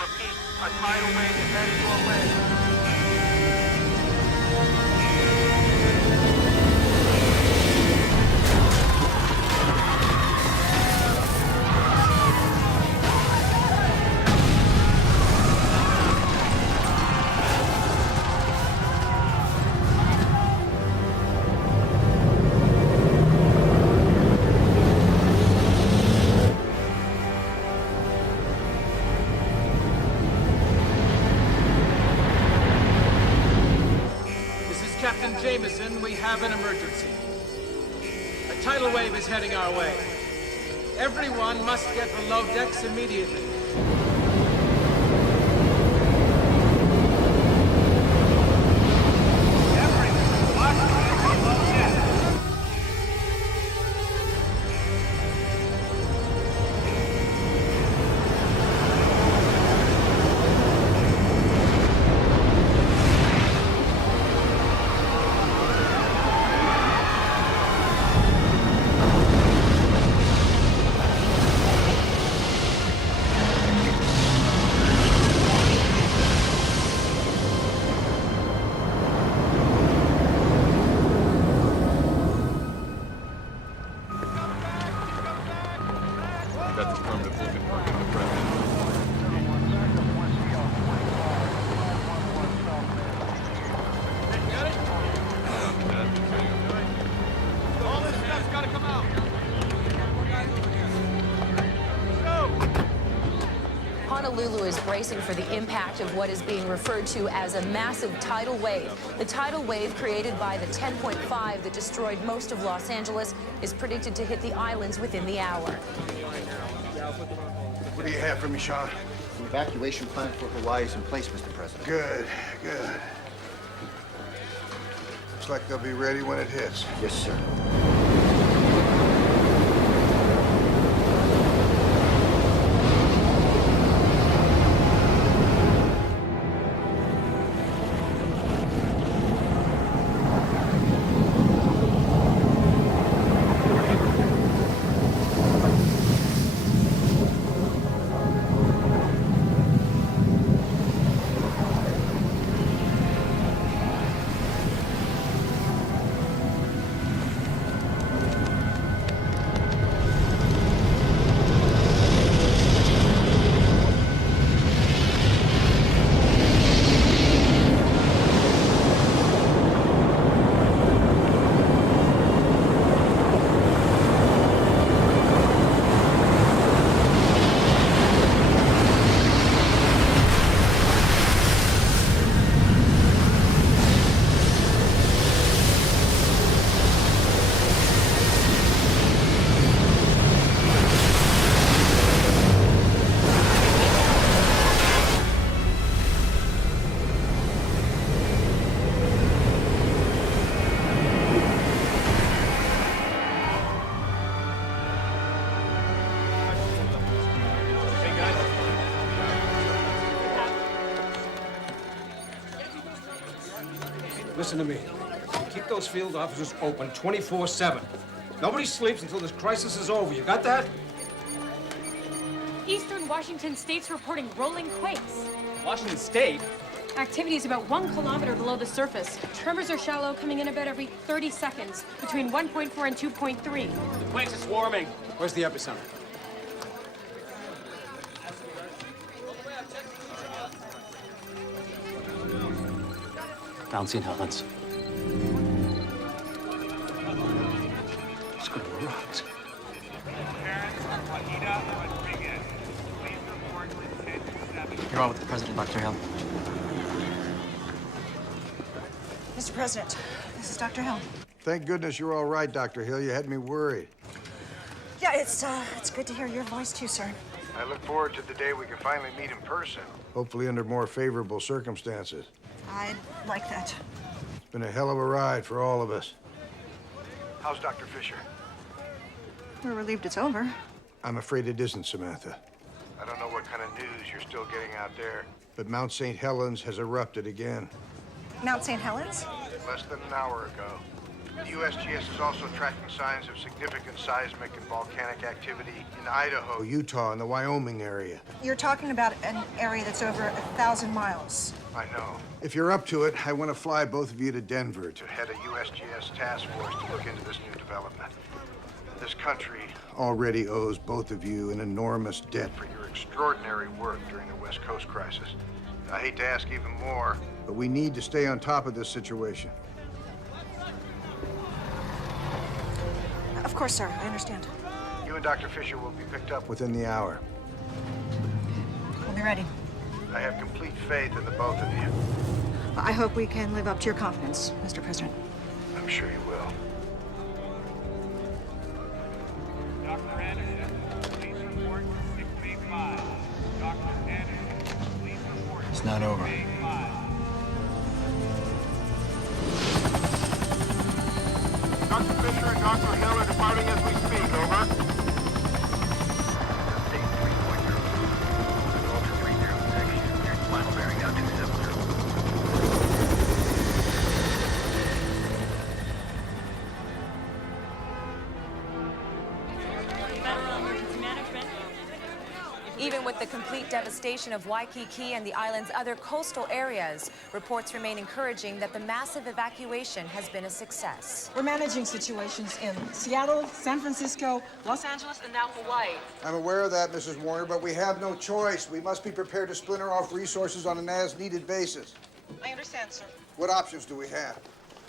repeat, a tidal wave is heading your way. Captain Jameson, we have an emergency. A tidal wave is heading our way. Everyone must get below decks immediately. Honolulu is bracing for the impact of what is being referred to as a massive tidal wave. The tidal wave created by the 10.5 that destroyed most of Los Angeles is predicted to hit the islands within the hour. What do you have for me, Sean? The evacuation plan for Hawaii is in place, Mr. President. Good, good. Looks like they'll be ready when it hits. Yes, sir. Listen to me. Keep those field offices open 24/7. Nobody sleeps until this crisis is over. You got that? Eastern Washington State's reporting rolling quakes. Washington State? Activity is about 1 kilometer below the surface. Tremors are shallow, coming in about every 30 seconds, between 1.4 and 2.3. The place is swarming. Where's the epicenter? Mount St. Helens. It's gonna be rocks. You're on with the president, Dr. Hill. Mr. President, this is Dr. Hill. Thank goodness you're all right, Dr. Hill. You had me worried. Yeah, it's good to hear your voice too, sir. I look forward to the day we can finally meet in person. Hopefully under more favorable circumstances. I'd like that. It's been a hell of a ride for all of us. How's Dr. Fisher? We're relieved it's over. I'm afraid it isn't, Samantha. I don't know what kind of news you're still getting out there, but Mount St. Helens has erupted again. Mount St. Helens? Less than an hour ago. The USGS is also tracking signs of significant seismic and volcanic activity in Idaho, Utah, and the Wyoming area. You're talking about an area that's over 1,000 miles. I know. If you're up to it, I want to fly both of you to Denver to head a USGS task force to look into this new development. This country already owes both of you an enormous debt for your extraordinary work during the West Coast crisis. I hate to ask even more, but we need to stay on top of this situation. Of course, sir. I understand. You and Dr. Fisher will be picked up within the hour. We'll be ready. I have complete faith in the both of you. I hope we can live up to your confidence, Mr. President. I'm sure you will. Dr. Anderson, please report 685. Dr. Anderson, please report. It's not over. 685. Dr. Fisher and Dr. Hill are departing as we speak. Over. Final bearing now 270. Even with the complete devastation of Waikiki and the island's other coastal areas, reports remain encouraging that the massive evacuation has been a success. We're managing situations in Seattle, San Francisco, Los Angeles, and now Hawaii. I'm aware of that, Mrs. Warner, but we have no choice. We must be prepared to splinter off resources on an as-needed basis. I understand, sir. What options do we have?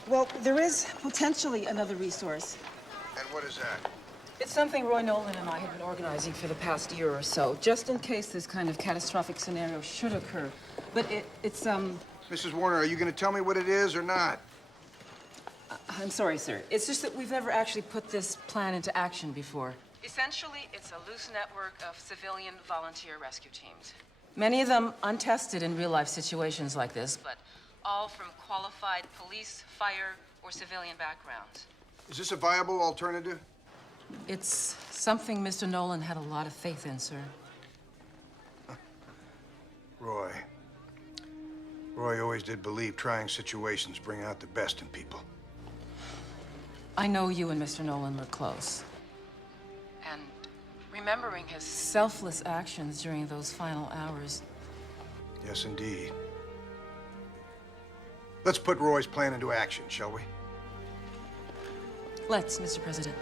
Well, there is potentially another resource. And what is that? It's something Roy Nolan and I have been organizing for the past year or so, just in case this kind of catastrophic scenario should occur. But it's Mrs. Warner, are you going to tell me what it is or not? I'm sorry, sir. It's just that we've never actually put this plan into action before. Essentially, it's a loose network of civilian volunteer rescue teams. Many of them untested in real-life situations like this, but all from qualified police, fire, or civilian backgrounds. Is this a viable alternative? It's something Mr. Nolan had a lot of faith in, sir. Roy always did believe trying situations bring out the best in people. I know you and Mr. Nolan were close. And remembering his selfless actions during those final hours. Yes, indeed. Let's put Roy's plan into action, shall we? Let's, Mr. President.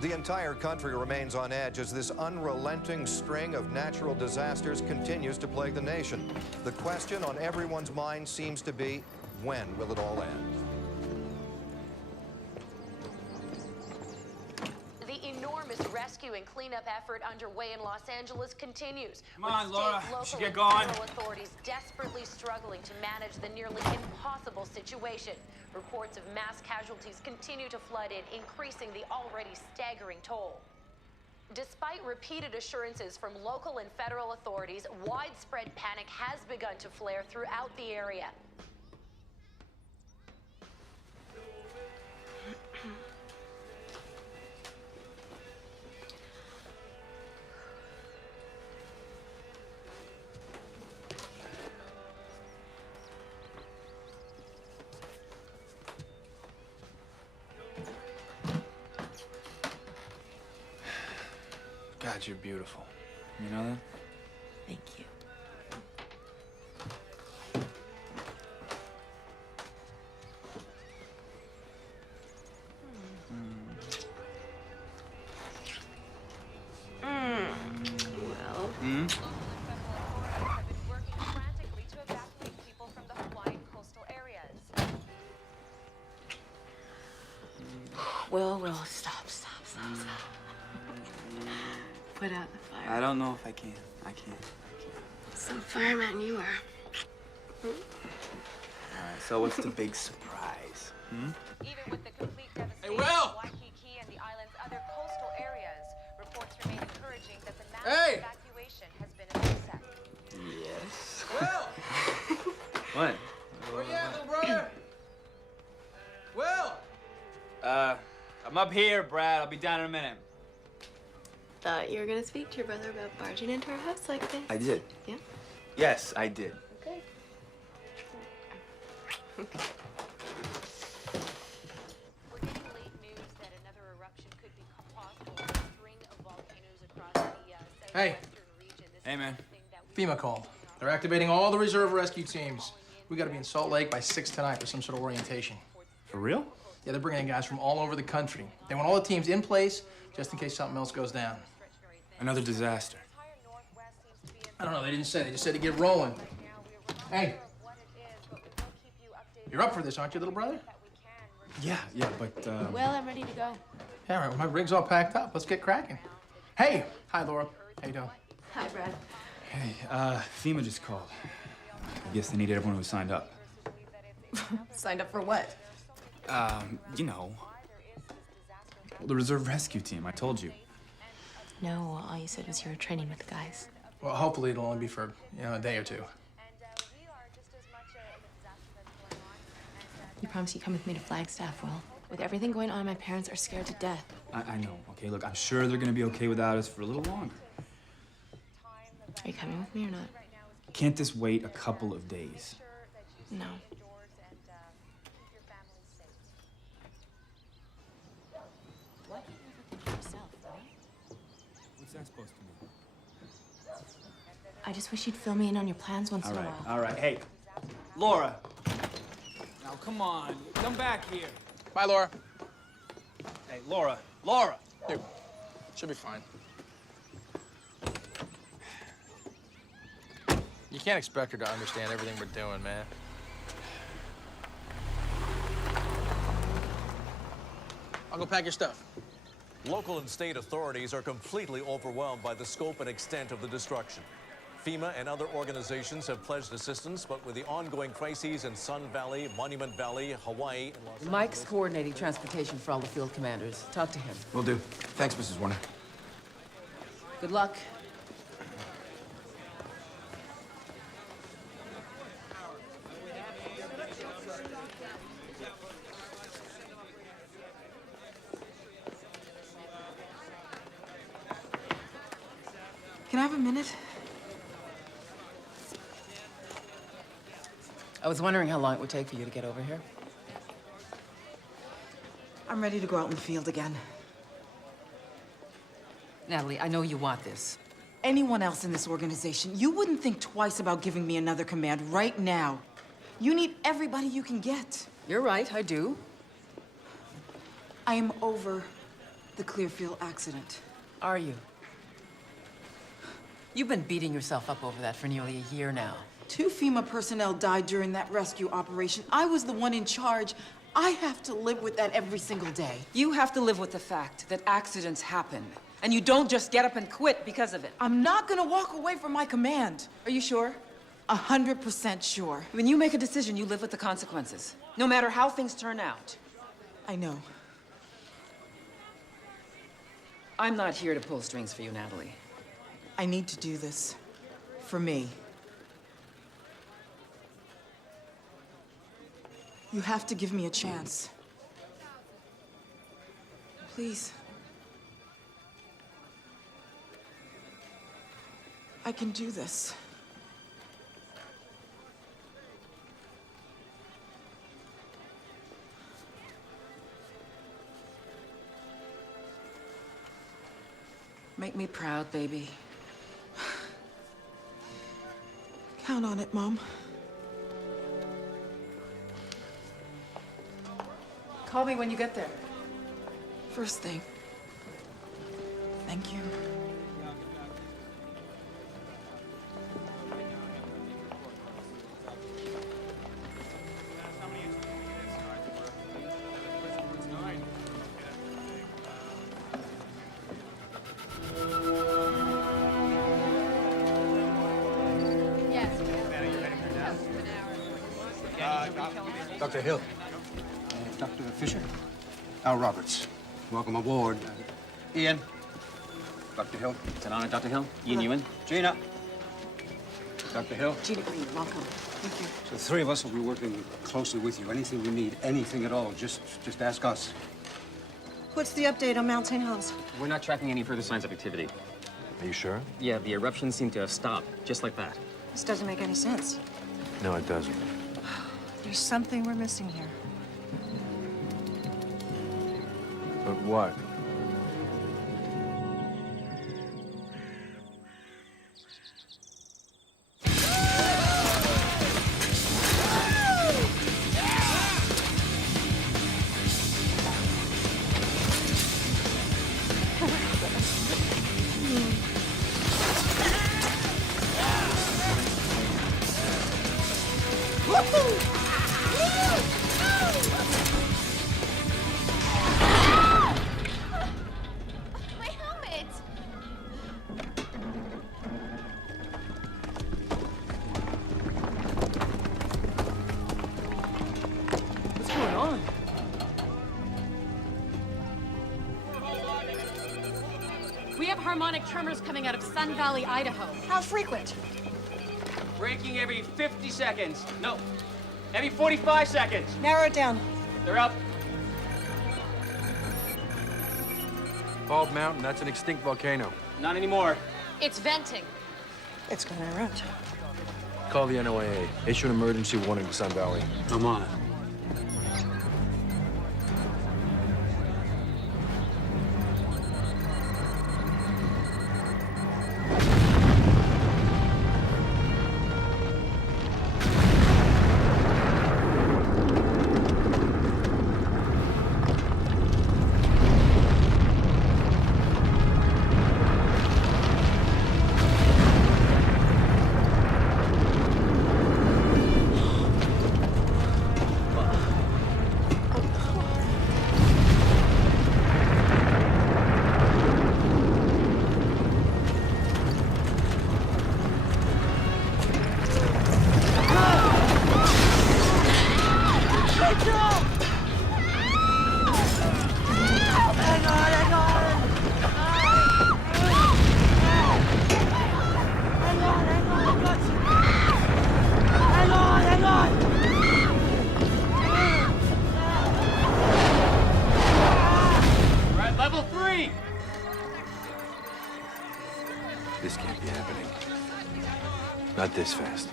The entire country remains on edge as this unrelenting string of natural disasters continues to plague the nation. The question on everyone's mind seems to be, when will it all end? The enormous rescue and cleanup effort underway in Los Angeles continues. Come on, with Laura. state, We should local, get and going. federal authorities desperately struggling to manage the nearly impossible situation. Reports of mass casualties continue to flood in, increasing the already staggering toll. Despite repeated assurances from local and federal authorities, widespread panic has begun to flare throughout the area. God, you're beautiful. You know that? Thank you. Well. Have been working frantically to evacuate people from the Hawaiian coastal areas. Well, stop. Put out the fire. I don't know if I can. I can't. Some fireman you are. All right, so what's the big surprise? Even with the complete devastation Will! of Waikiki and the island's other coastal areas, reports remain encouraging that the massive evacuation has been a success. Yes. Will! What? Where you at, little brother? Will! I'm up here, Brad. I'll be down in a minute. Thought you were gonna speak to your brother about barging into our house like this. I did. Yeah? Yes, I did. Okay. We're getting late news that another eruption could be possible. A string of volcanoes across the southwestern region. Hey, man. FEMA called. They're activating all the reserve rescue teams. We gotta be in Salt Lake by 6 tonight for some sort of orientation. For real? Yeah, they're bringing in guys from all over the country. They want all the teams in place just in case something else goes down. Another disaster. I don't know, they didn't say. They just said to get rolling. Hey. You're up for this, aren't you, little brother? Yeah, but, Well, I'm ready to go. Yeah, all right, well, my rig's all packed up. Let's get cracking. Hey! Hi, Laura. How you doing? Hi, Brad. Hey, FEMA just called. I guess they needed everyone who signed up. Signed up for what? You know. Well, the reserve rescue team, I told you. No, all you said was you were training with the guys. Well, hopefully it'll only be for, a day or two. You promised you'd come with me to Flagstaff, Will. With everything going on, my parents are scared to death. I know, okay? Look, I'm sure they're gonna be okay without us for a little longer. Are you coming with me or not? Can't this wait a couple of days? No. What's that supposed to mean? I just wish you'd fill me in on your plans once in a while. All right. Hey, Laura. Now, come on. Come back here. Bye, Laura. Hey, Laura. Laura! Here. Should be fine. You can't expect her to understand everything we're doing, man. I'll go pack your stuff. Local and state authorities are completely overwhelmed by the scope and extent of the destruction. FEMA and other organizations have pledged assistance, but with the ongoing crises in Sun Valley, Monument Valley, Hawaii, and Los Angeles... Mike's coordinating transportation for all the field commanders. Talk to him. Will do. Thanks, Mrs. Warner. Good luck. Can I have a minute? I was wondering how long it would take for you to get over here. I'm ready to go out in the field again. Natalie, I know you want this. Anyone else in this organization, you wouldn't think twice about giving me another command right now. You need everybody you can get. You're right, I do. I am over the Clearfield accident. Are you? You've been beating yourself up over that for nearly a year now. 2 FEMA personnel died during that rescue operation. I was the one in charge. I have to live with that every single day. You have to live with the fact that accidents happen, and you don't just get up and quit because of it. I'm not gonna walk away from my command. Are you sure? 100% sure. When you make a decision, you live with the consequences, no matter how things turn out. I know. I'm not here to pull strings for you, Natalie. I need to do this. For me. You have to give me a chance. Please. I can do this. Make me proud, baby. Count on it, Mom. Call me when you get there. First thing. Thank you. Dr. Hill. Dr. Fisher. Al Roberts. Welcome aboard. Ian. Dr. Hill. It's an honor, Dr. Hill. Ian Ewan. Gina. Dr. Hill. Gina Green, welcome. Thank you. So the 3 of us will be working closely with you. Anything you need, anything at all, just ask us. What's the update on Mount St. Helens? We're not tracking any further signs of activity. Are you sure? Yeah, the eruptions seem to have stopped, just like that. This doesn't make any sense. No, it doesn't. There There's something we're missing here. But what? My helmet! What's going on? We have harmonic tremors coming out of Sun Valley, Idaho. How frequent? Breaking every 50 seconds. No, every 45 seconds. Narrow it down. They're up. Bald Mountain, that's an extinct volcano. Not anymore. It's venting. It's going to erupt. Call the NOAA. Issue an emergency warning to Sun Valley. I'm on it. We're at level 3. This can't be happening. Not this fast.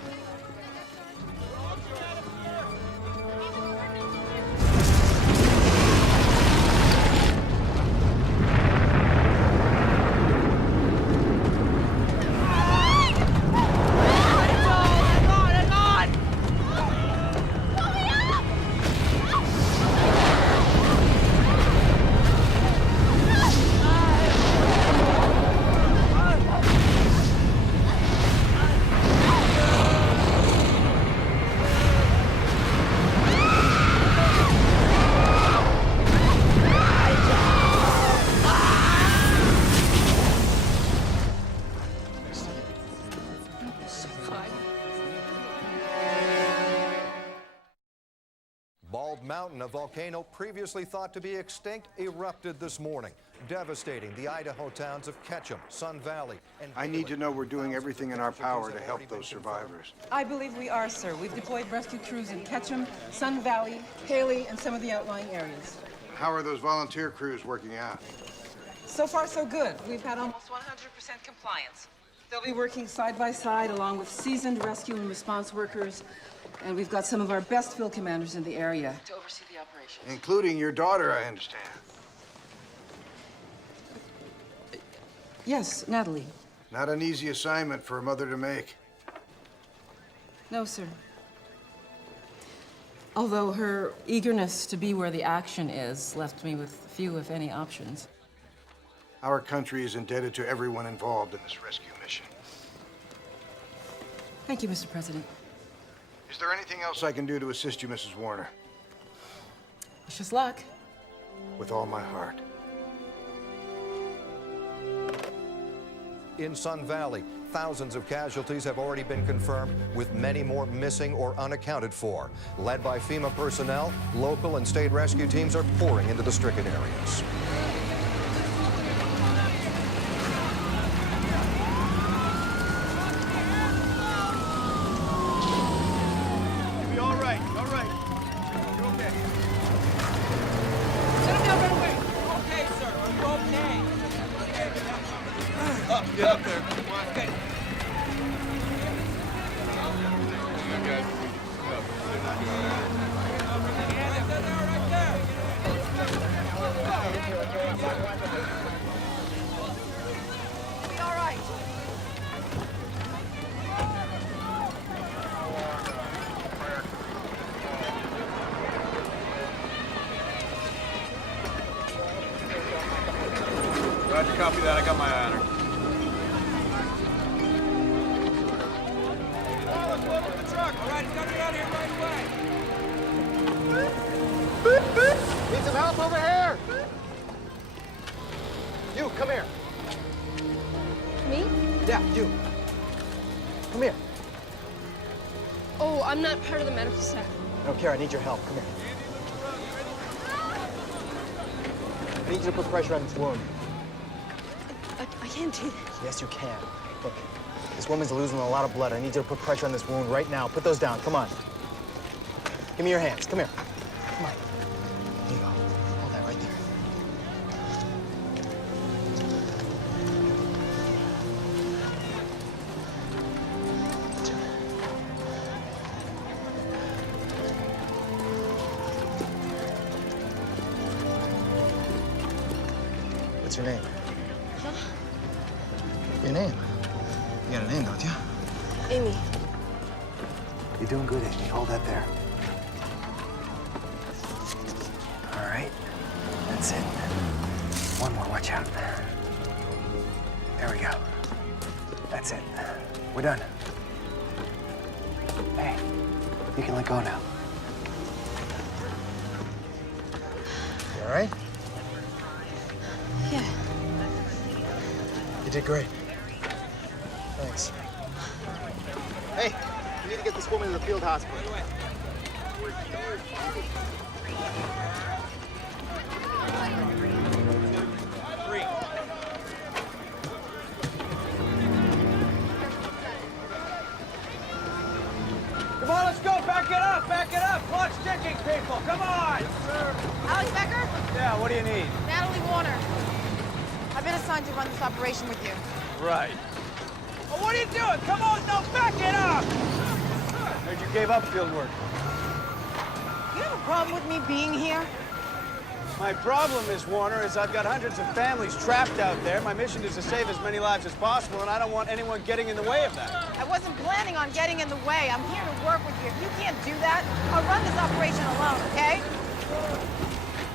Bald Mountain, a volcano previously thought to be extinct, erupted this morning, devastating the Idaho towns of Ketchum, Sun Valley, and... I need to know we're doing everything in our power to help those survivors. I believe we are, sir. We've deployed rescue crews in Ketchum, Sun Valley, Haley, and some of the outlying areas. How are those volunteer crews working out? So far, so good. We've had almost 100% compliance. They'll be working side by side along with seasoned rescue and response workers, and we've got some of our best field commanders in the area to oversee the operation. Including your daughter, I understand. Yes, Natalie. Not an easy assignment for a mother to make. No, sir. Although her eagerness to be where the action is left me with few, if any, options. Our country is indebted to everyone involved in this rescue mission. Thank you, Mr. President. Is there anything else I can do to assist you, Mrs. Warner? Wish us luck. With all my heart. In Sun Valley, thousands of casualties have already been confirmed, with many more missing or unaccounted for. Led by FEMA personnel, local and state rescue teams are pouring into the stricken areas. You'll be all right. All right. You're okay. Set him down right away. Okay, sir. We're okay. Up, get up there. Come on. Okay. You guys, copy that. I got my eye on her. Need some help over here? You, come here. Me? Yeah, you. Come here. Oh, I'm not part of the medical staff. I don't care. I need your help. Come here. I need you to put pressure on this wound. I can't do that. Yes, you can. Look, this woman's losing a lot of blood. I need you to put pressure on this wound right now. Put those down. Come on. Give me your hands. Come here. Come on. Here you go. Hold that right there. What's your name? Huh? Your name? You got a name, don't you? Amy. You're doing good, Amy. Hold that there. All right. That's it. One more. Watch out. There we go. That's it. We're done. Hey, you can let go now. You all right? Yeah. You did great. Thanks. Hey, you need to get this woman to the field hospital. Come on, let's go. Back it up. Back it up. Clock's ticking, people. Come on. Yes, sir. Alex Becker? Yeah, what do you need? Natalie Warner. I've been assigned to run this operation with you. Right. Well, what are you doing? Come on, no, back it up! Heard you gave up field work. You have a problem with me being here? My problem, Miss Warner, is I've got hundreds of families trapped out there. My mission is to save as many lives as possible, and I don't want anyone getting in the way of that. I wasn't planning on getting in the way. I'm here to work with you. If you can't do that, I'll run this operation alone, okay?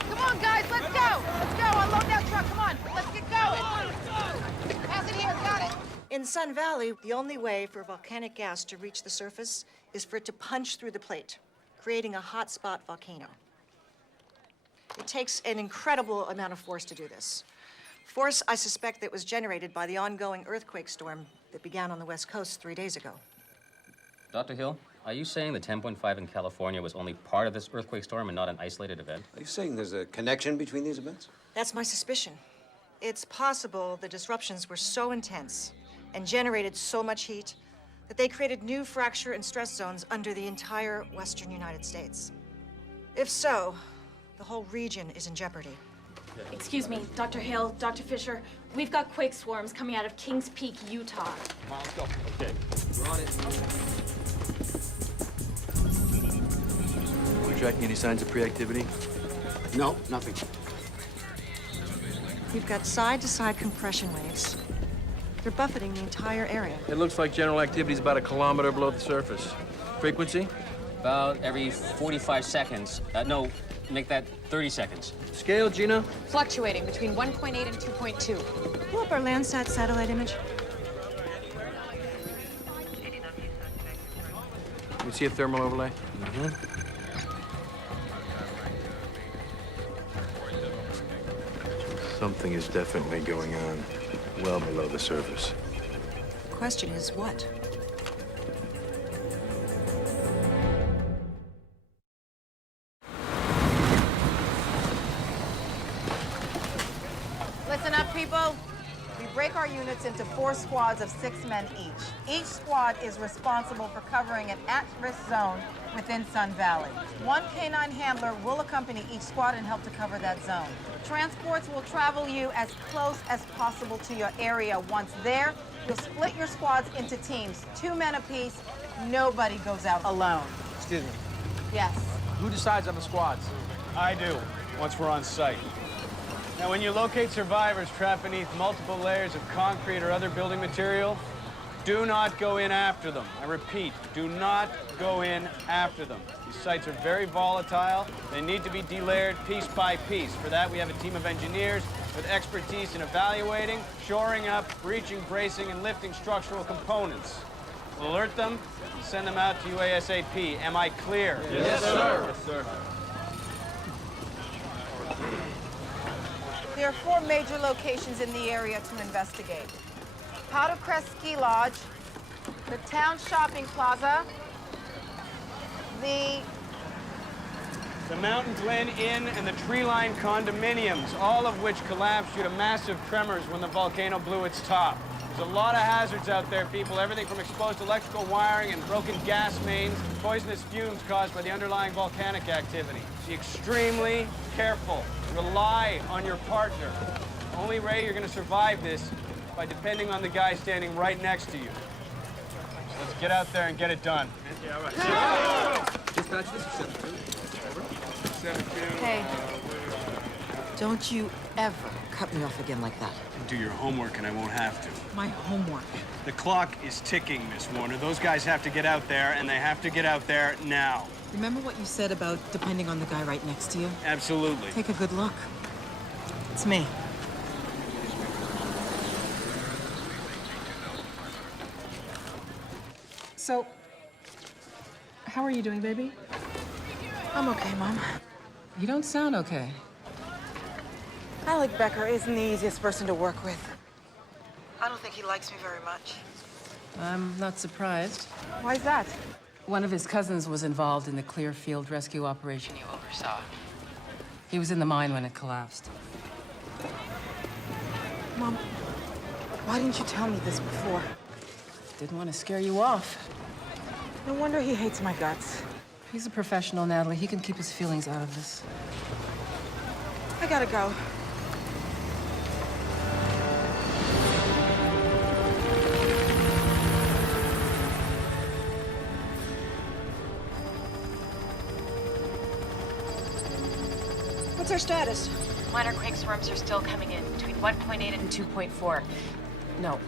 Come on, guys, let's go! Let's go, unload that truck, come on, let's get going! Pass it here, got it. In Sun Valley, the only way for volcanic gas to reach the surface is for it to punch through the plate, creating a hotspot volcano. It takes an incredible amount of force to do this. Force, I suspect, that was generated by the ongoing earthquake storm that began on the West Coast 3 days ago. Dr. Hill, are you saying the 10.5 in California was only part of this earthquake storm and not an isolated event? Are you saying there's a connection between these events? That's my suspicion. It's possible the disruptions were so intense and generated so much heat that they created new fracture and stress zones under the entire western United States. If so, the whole region is in jeopardy. Excuse me, Dr. Hill, Dr. Fisher. We've got quake swarms coming out of Kings Peak, Utah. Come on, let's go. Okay. We're on it. Are we tracking any signs of pre-activity? No, nothing. We've got side-to-side compression waves. They're buffeting the entire area. It looks like general activity is about 1 kilometer below the surface. Frequency? About every 45 seconds. No, make that 30 seconds. Scale, Gina? Fluctuating between 1.8 and 2.2. Pull up our Landsat satellite image. You see a thermal overlay? Mm-hmm. Something is definitely going on well below the surface. The question is, what? Listen up, people. We break our units into 4 squads of 6 men each. Each squad is responsible for covering an at-risk zone within Sun Valley. 1 canine handler will accompany each squad and help to cover that zone. Transports will travel you as close as possible to your area. Once there, you'll split your squads into teams, 2 men apiece. Nobody goes out alone. Excuse me. Yes. Who decides on the squads? I do, once we're on site. Now, when you locate survivors trapped beneath multiple layers of concrete or other building material, do not go in after them. I repeat, do not go in after them. These sites are very volatile. They need to be delayered piece by piece. For that, we have a team of engineers with expertise in evaluating, shoring up, breaching, bracing, and lifting structural components. We'll alert them and send them out to you ASAP. Am I clear? Yes, sir. Yes, sir. There are 4 major locations in the area to investigate. Powder Crest Ski Lodge, the Town Shopping Plaza, the Mountain Glen Inn and the Tree-Line condominiums, all of which collapsed due to massive tremors when the volcano blew its top. There's a lot of hazards out there, people. Everything from exposed electrical wiring and broken gas mains to poisonous fumes caused by the underlying volcanic activity. Be extremely careful. Rely on your partner. The only way you're going to survive this is by depending on the guy standing right next to you. So let's get out there and get it done. Yeah, all right. Dispatch, this is 72. Hey, don't you ever cut me off again like that. Do your homework and I won't have to. My homework. The clock is ticking, Miss Warner. Those guys have to get out there, and they have to get out there now. Remember what you said about depending on the guy right next to you? Absolutely. Take a good look. It's me. So, how are you doing, baby? I'm okay, Mom. You don't sound okay. Alec Becker isn't the easiest person to work with. I don't think he likes me very much. I'm not surprised. Why's that? One of his cousins was involved in the Clearfield rescue operation you oversaw. He was in the mine when it collapsed. Mom, why didn't you tell me this before? Didn't want to scare you off. No wonder he hates my guts. He's a professional, Natalie. He can keep his feelings out of this. I gotta go. What's our status? Minor quake swarms are still coming in between 1.8 and 2.4. No,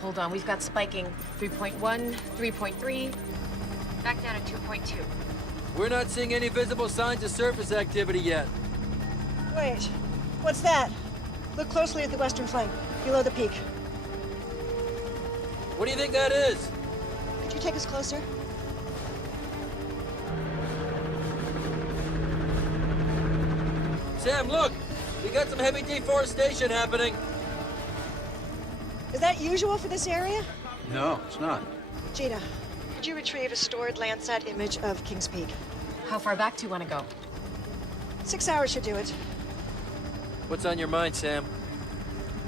hold on. We've got spiking 3.1, 3.3, back down to 2.2. We're not seeing any visible signs of surface activity yet. Wait, what's that? Look closely at the western flank, below the peak. What do you think that is? Could you take us closer? Sam, look! We got some heavy deforestation happening. Is that usual for this area? No, it's not. Gina, could you retrieve a stored Landsat image of Kings Peak? How far back do you want to go? 6 hours should do it. What's on your mind, Sam?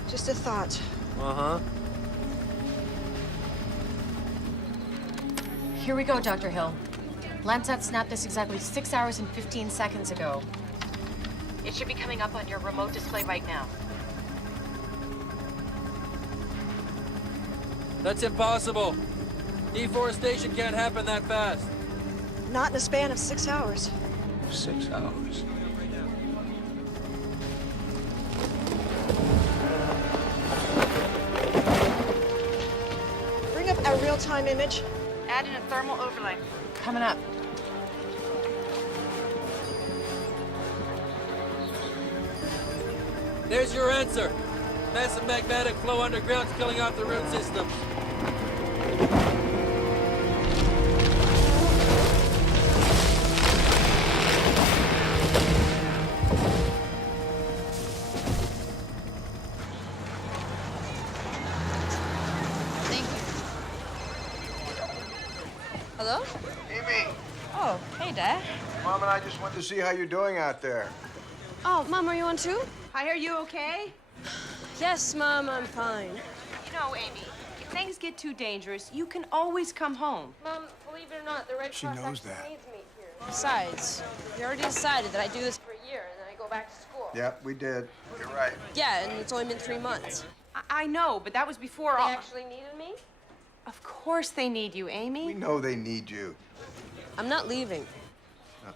Just a thought. Uh-huh. Here we go, Dr. Hill. Landsat snapped this exactly 6 hours and 15 seconds ago. It should be coming up on your remote display right now. That's impossible. Deforestation can't happen that fast. Not in a span of 6 hours. 6 hours. Bring up a real-time image. Add in a thermal overlay. Coming up. There's your answer. Massive magnetic flow underground's killing off the root systems. Hello? Amy, Oh, hey, Dad. Mom and I just wanted to see how you're doing out there. Oh, Mom, are you on too? Hi, are you okay? Yes, Mom, I'm fine. You know, Amy, if things get too dangerous, you can always come home. Mom, believe it or not, the Red She Cross knows actually that. needs me here. Besides, we already decided that I do this for a year and then I go back to school. Yep, we did. You're right. Yeah, and it's only been 3 months. I know, but that was before They all. actually needed me? Of course they need you, Amy. We know they need you. I'm not leaving.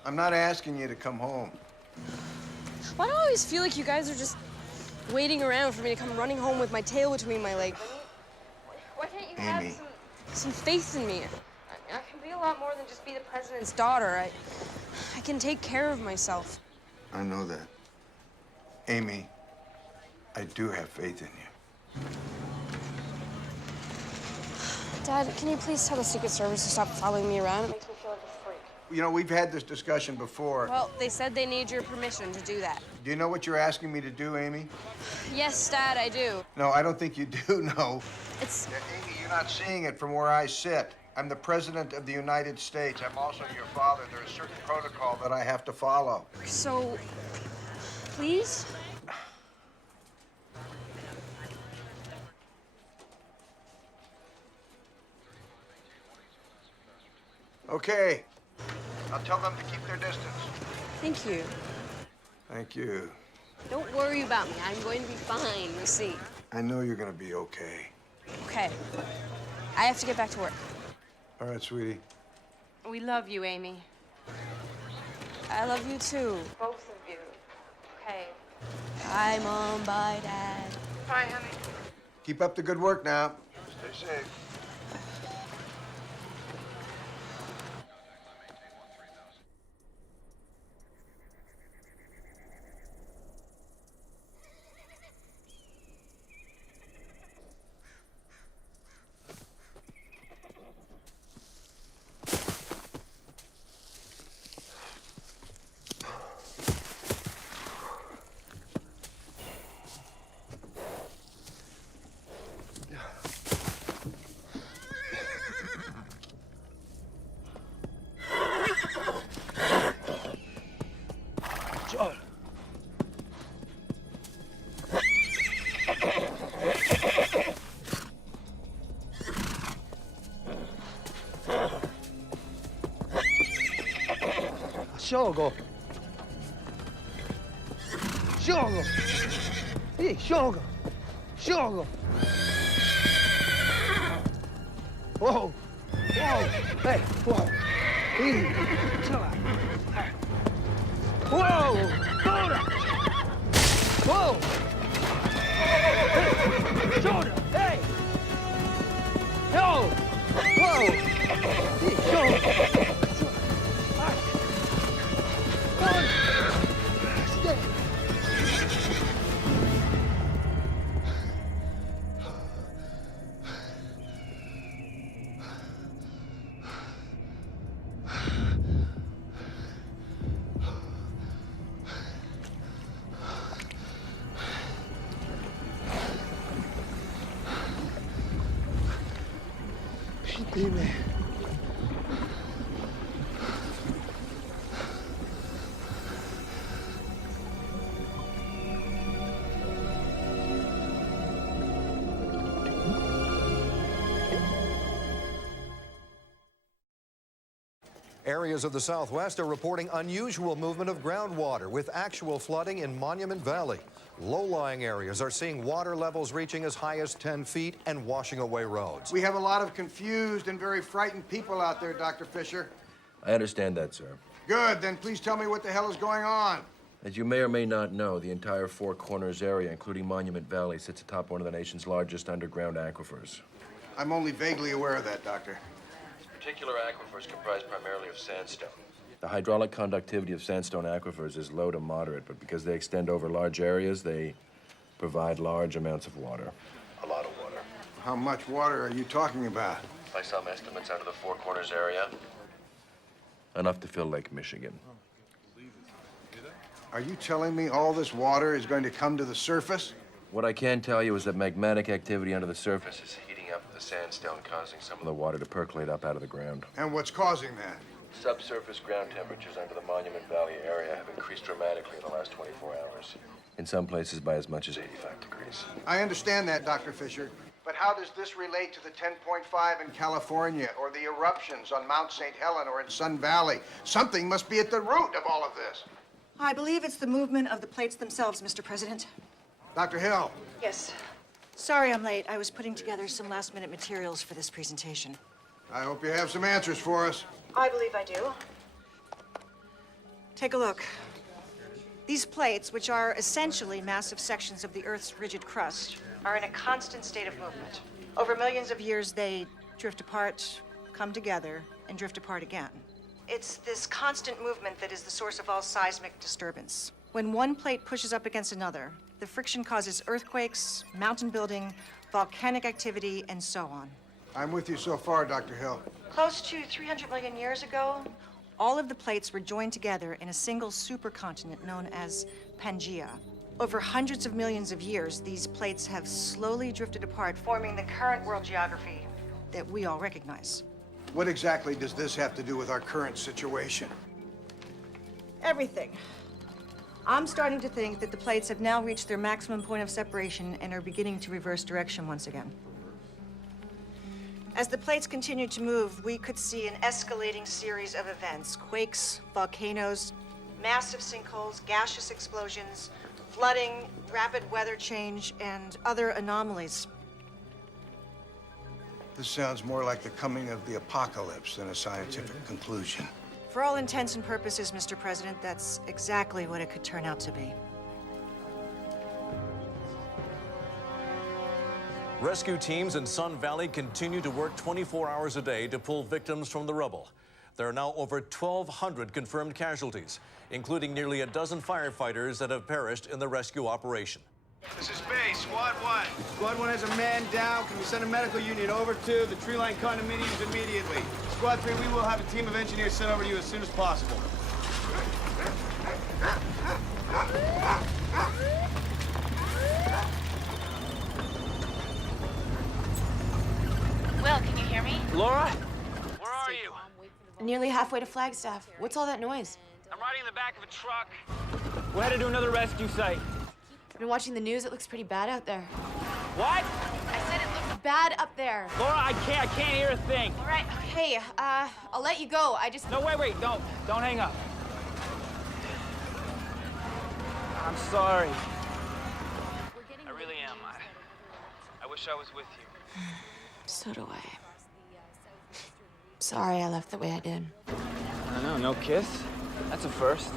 I'm not asking you to come home. Why do I always feel like you guys are just waiting around for me to come running home with my tail between my legs? Why can't you Amy. have some faith in me? I can be a lot more than just be the president's daughter. I can take care of myself. I know that. Amy, I do have faith in you. Dad, can you please tell the Secret Service to stop following me around? It makes me feel like a freak. You know, we've had this discussion before. Well, they said they need your permission to do that. Do you know what you're asking me to do, Amy? Yes, Dad, I do. No, I don't think you do know. It's... Amy, you're not seeing it from where I sit. I'm the President of the United States. I'm also your father. There's a certain protocol that I have to follow. So, please? Okay. I'll tell them to keep their distance. Thank you. Thank you. Don't worry about me. I'm going to be fine, you'll see. I know you're gonna be okay. Okay. I have to get back to work. All right, sweetie. We love you, Amy. I love you too. Both of you. Okay. Bye, Mom. Bye, Dad. Bye, honey. Keep up the good work now. Stay safe. Sciolgo! Sciolgo! Sì, sciolgo! Sciolgo! Whoa! Whoa! Hey! Whoa! Easy! Chill out! Whoa! Shoulder! Whoa! Hey! Shoulder! Hey! Yo! Whoa! Sì, shoulder! Dime. Areas of the Southwest are reporting unusual movement of groundwater with actual flooding in Monument Valley. Low-lying areas are seeing water levels reaching as high as 10 feet and washing away roads. We have a lot of confused and very frightened people out there, Dr. Fisher. I understand that, sir. Good, then please tell me what the hell is going on. As you may or may not know, the entire Four Corners area, including Monument Valley, sits atop one of the nation's largest underground aquifers. I'm only vaguely aware of that, Doctor. These particular aquifers comprise primarily of sandstone. The hydraulic conductivity of sandstone aquifers is low to moderate, but because they extend over large areas, they provide large amounts of water. A lot of water. How much water are you talking about? By some estimates, out of the Four Corners area, enough to fill Lake Michigan. Are you telling me all this water is going to come to the surface? What I can tell you is that magmatic activity under the surface is heating up the sandstone, causing some of the water to percolate up out of the ground. And what's causing that? Subsurface ground temperatures under the Monument Valley area have increased dramatically in the last 24 hours. In some places by as much as 85 degrees. I understand that, Dr. Fisher. But how does this relate to the 10.5 in California or the eruptions on Mount St. Helena or in Sun Valley? Something must be at the root of all of this. I believe it's the movement of the plates themselves, Mr. President. Dr. Hill. Yes. Sorry I'm late. I was putting together some last-minute materials for this presentation. I hope you have some answers for us. I believe I do. Take a look. These plates, which are essentially massive sections of the Earth's rigid crust, are in a constant state of movement. Over millions of years, they drift apart, come together, and drift apart again. It's this constant movement that is the source of all seismic disturbance. When one plate pushes up against another, The friction causes earthquakes, mountain building, volcanic activity, and so on. I'm with you so far, Dr. Hill. Close to 300 million years ago, all of the plates were joined together in a single supercontinent known as Pangaea. Over hundreds of millions of years, these plates have slowly drifted apart, forming the current world geography that we all recognize. What exactly does this have to do with our current situation? Everything. I'm starting to think that the plates have now reached their maximum point of separation and are beginning to reverse direction once again. As the plates continue to move, we could see an escalating series of events: quakes, volcanoes, massive sinkholes, gaseous explosions, flooding, rapid weather change, and other anomalies. This sounds more like the coming of the apocalypse than a scientific conclusion. For all intents and purposes, Mr. President, that's exactly what it could turn out to be. Rescue teams in Sun Valley continue to work 24 hours a day to pull victims from the rubble. There are now over 1,200 confirmed casualties, including nearly a dozen firefighters that have perished in the rescue operation. This is base, Squad 1. Squad 1 has a man down. Can we send a medical unit over to the tree line condominiums immediately? Squad 3, we will have a team of engineers sent over to you as soon as possible. Will, can you hear me? Laura? Where are you? Nearly halfway to Flagstaff. What's all that noise? I'm riding in the back of a truck. We're headed to another rescue site. I've been watching the news. It looks pretty bad out there. What? I said it looks bad up there. Laura, I can't hear a thing. All right. Hey, I'll let you go. I just... No, wait, don't hang up. I'm sorry. I really am. I wish I was with you. So do I. Sorry I left the way I did. I don't know, no kiss? That's a first.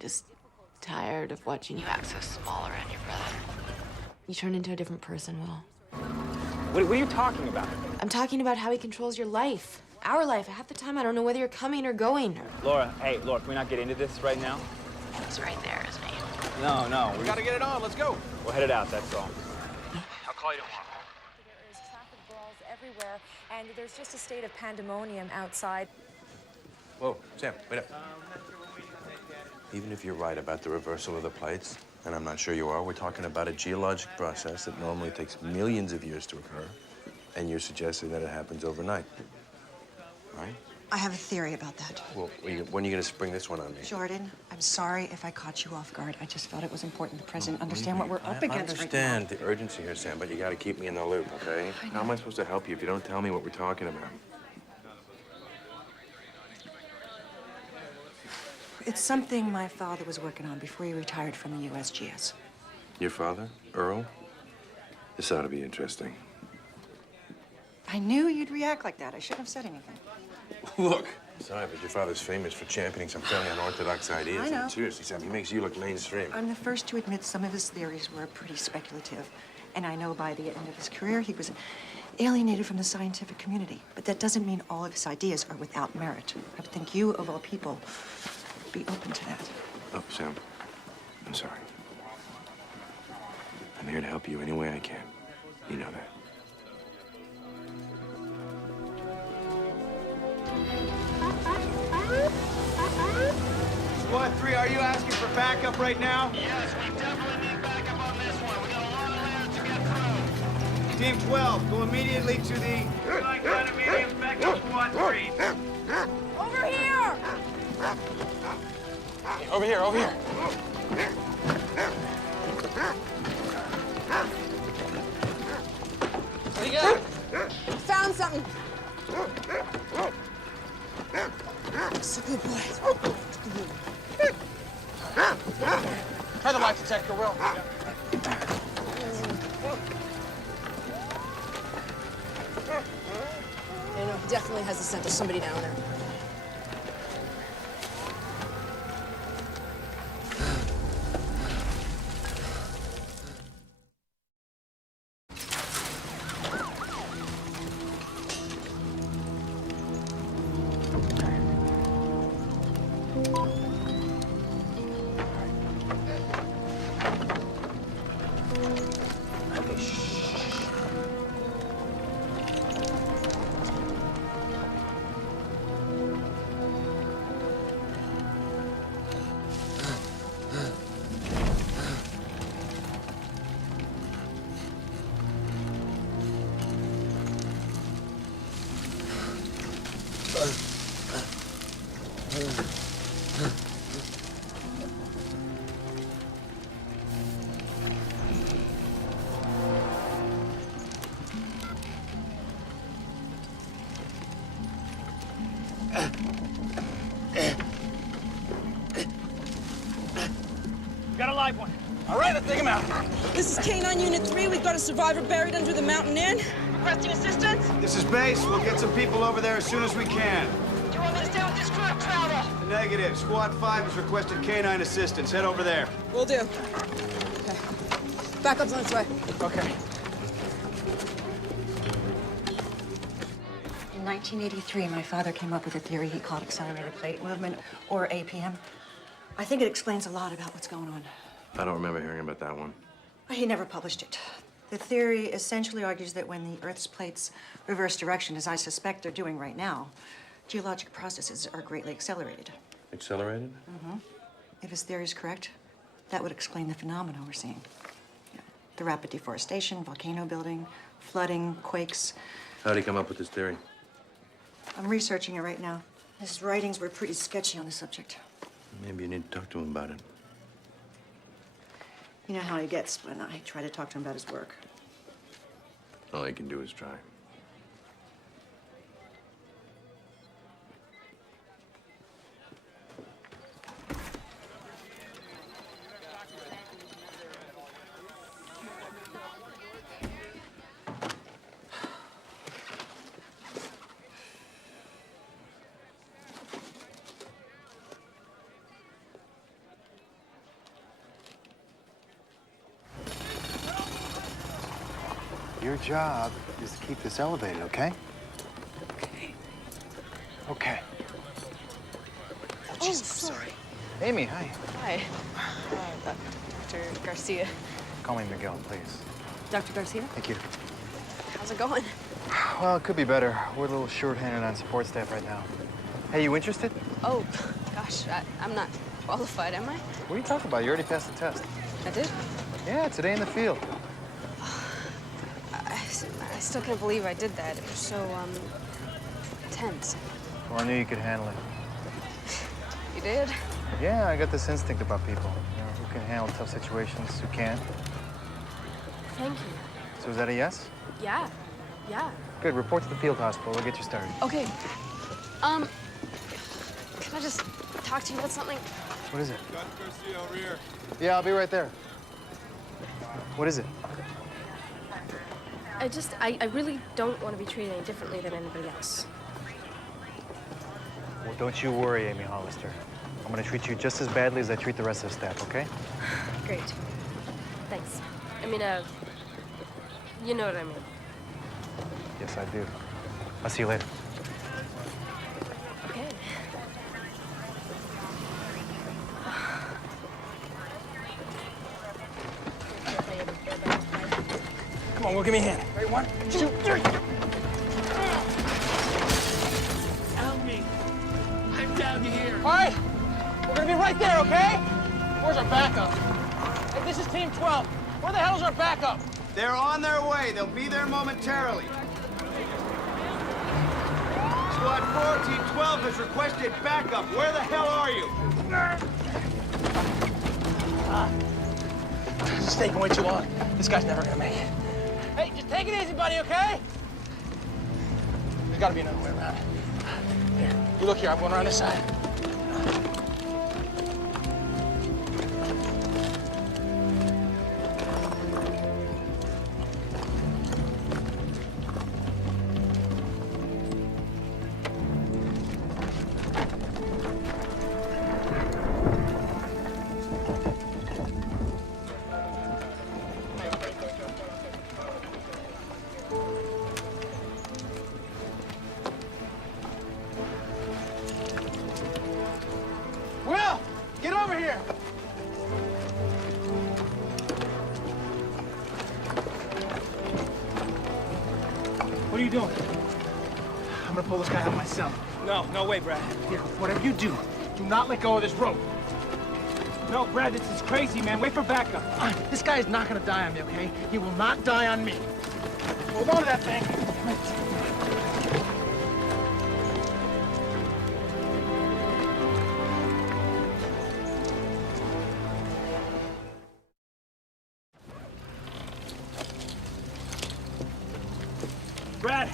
Just tired of watching you act so small around your brother. You turned into a different person, Will. What are you talking about? I'm talking about how he controls your life. Our life. Half the time I don't know whether you're coming or going. Laura, hey, Laura, can we not get into this right now? He's right there, isn't he? No. We gotta get it on. Let's go. We're headed out, that's all. I'll call you tomorrow. There's traffic brawls everywhere, and there's just a state of pandemonium outside. Whoa, Sam, wait up. Even if you're right about the reversal of the plates, and I'm not sure you are, we're talking about a geologic process that normally takes millions of years to occur, and you're suggesting that it happens overnight, right? I have a theory about that. Well, when are you going to spring this one on me? Jordan, I'm sorry if I caught you off guard. I just felt it was important the President understand what we're up against I understand the urgency here, Sam, but you got to keep me in the loop, okay? How am I supposed to help you if you don't tell me what we're talking about? It's something my father was working on before he retired from the USGS. Your father, Earl? This ought to be interesting. I knew you'd react like that. I shouldn't have said anything. Look. Sorry, but your father's famous for championing some fairly unorthodox ideas. I know. And seriously, Sam, he makes you look mainstream. I'm the first to admit some of his theories were pretty speculative. And I know by the end of his career, he was alienated from the scientific community. But that doesn't mean all of his ideas are without merit. I would think you, of all people, would be open to that. Oh, Sam, I'm sorry. I'm here to help you any way I can. You know that. Squad 3, are you asking for backup right now? Yes, we definitely need backup on this one. We got a lot of layers to get through. Team 12, go immediately to the tree-line condominiums, backup Squad 3. Over here! Over here. What do you got? Found something. It's a good boy. Try the light detector, Will. You know, he definitely has the scent of somebody down there. Got a live one. All right, let's take him out. This is K-9 Unit 3. We've got a survivor buried under the mountain inn. Requesting assistance? This is base. We'll get some people over there as soon as we can. Do you want me to stay with this crew or travel? Negative. Squad 5 has requested K-9 assistance. Head over there. Will do. Okay. Backup's on its way. Okay. In 1983, my father came up with a theory he called accelerated plate movement, or APM. I think it explains a lot about what's going on. I don't remember hearing about that one. He never published it. The theory essentially argues that when the Earth's plates reverse direction, as I suspect they're doing right now, geologic processes are greatly accelerated. Accelerated? Mm-hmm. If his theory is correct, that would explain the phenomena we're seeing. You know, the rapid deforestation, volcano building, flooding, quakes. How'd he come up with this theory? I'm researching it right now. His writings were pretty sketchy on the subject. Maybe you need to talk to him about it. You know how he gets when I try to talk to him about his work. All he can do is try. Your job is to keep this elevated, okay? Okay. Oh, jeez, I'm sorry. Amy, hi. Hi. Dr. Garcia. Call me Miguel, please. Dr. Garcia? Thank you. How's it going? Well, it could be better. We're a little short-handed on support staff right now. Hey, you interested? Oh, gosh, I'm not qualified, am I? What are you talking about? You already passed the test. I did? Yeah, today in the field. I still can't believe I did that. It was so, tense. Well, I knew you could handle it. You did? Yeah, I got this instinct about people. You know, who can handle tough situations, who can't. Thank you. So is that a yes? Yeah. Yeah. Good. Report to the field hospital. We'll get you started. Okay. Can I just talk to you about something? What is it? Dr. Garcia over here. Yeah, I'll be right there. What is it? I really don't want to be treated any differently than anybody else. Well, don't you worry, Amy Hollister. I'm gonna treat you just as badly as I treat the rest of the staff, okay? Great. Thanks. I mean, you know what I mean. Yes, I do. I'll see you later. Okay. Come on, Will, give me a hand. Ready, 1, 2, 3. Help me. I'm down here. All right. We're gonna be right there, okay? Where's our backup? Hey, this is Team 12. Where the hell's our backup? They're on their way. They'll be there momentarily. Squad 4, Team 12 has requested backup. Where the hell are you? This is taking way too long. This guy's never gonna make it. Hey, just take it easy, buddy, okay? There's gotta be another way around. Here, you look here. I'm going around this side. Will, get over here. What are you doing? I'm gonna pull this guy out myself. No way, Brad. Here, whatever you do, do not let go of this rope. No, Brad, this is crazy, man. Wait for backup. This guy is not gonna die on me, okay? He will not die on me. Hold on to that thing. Brad,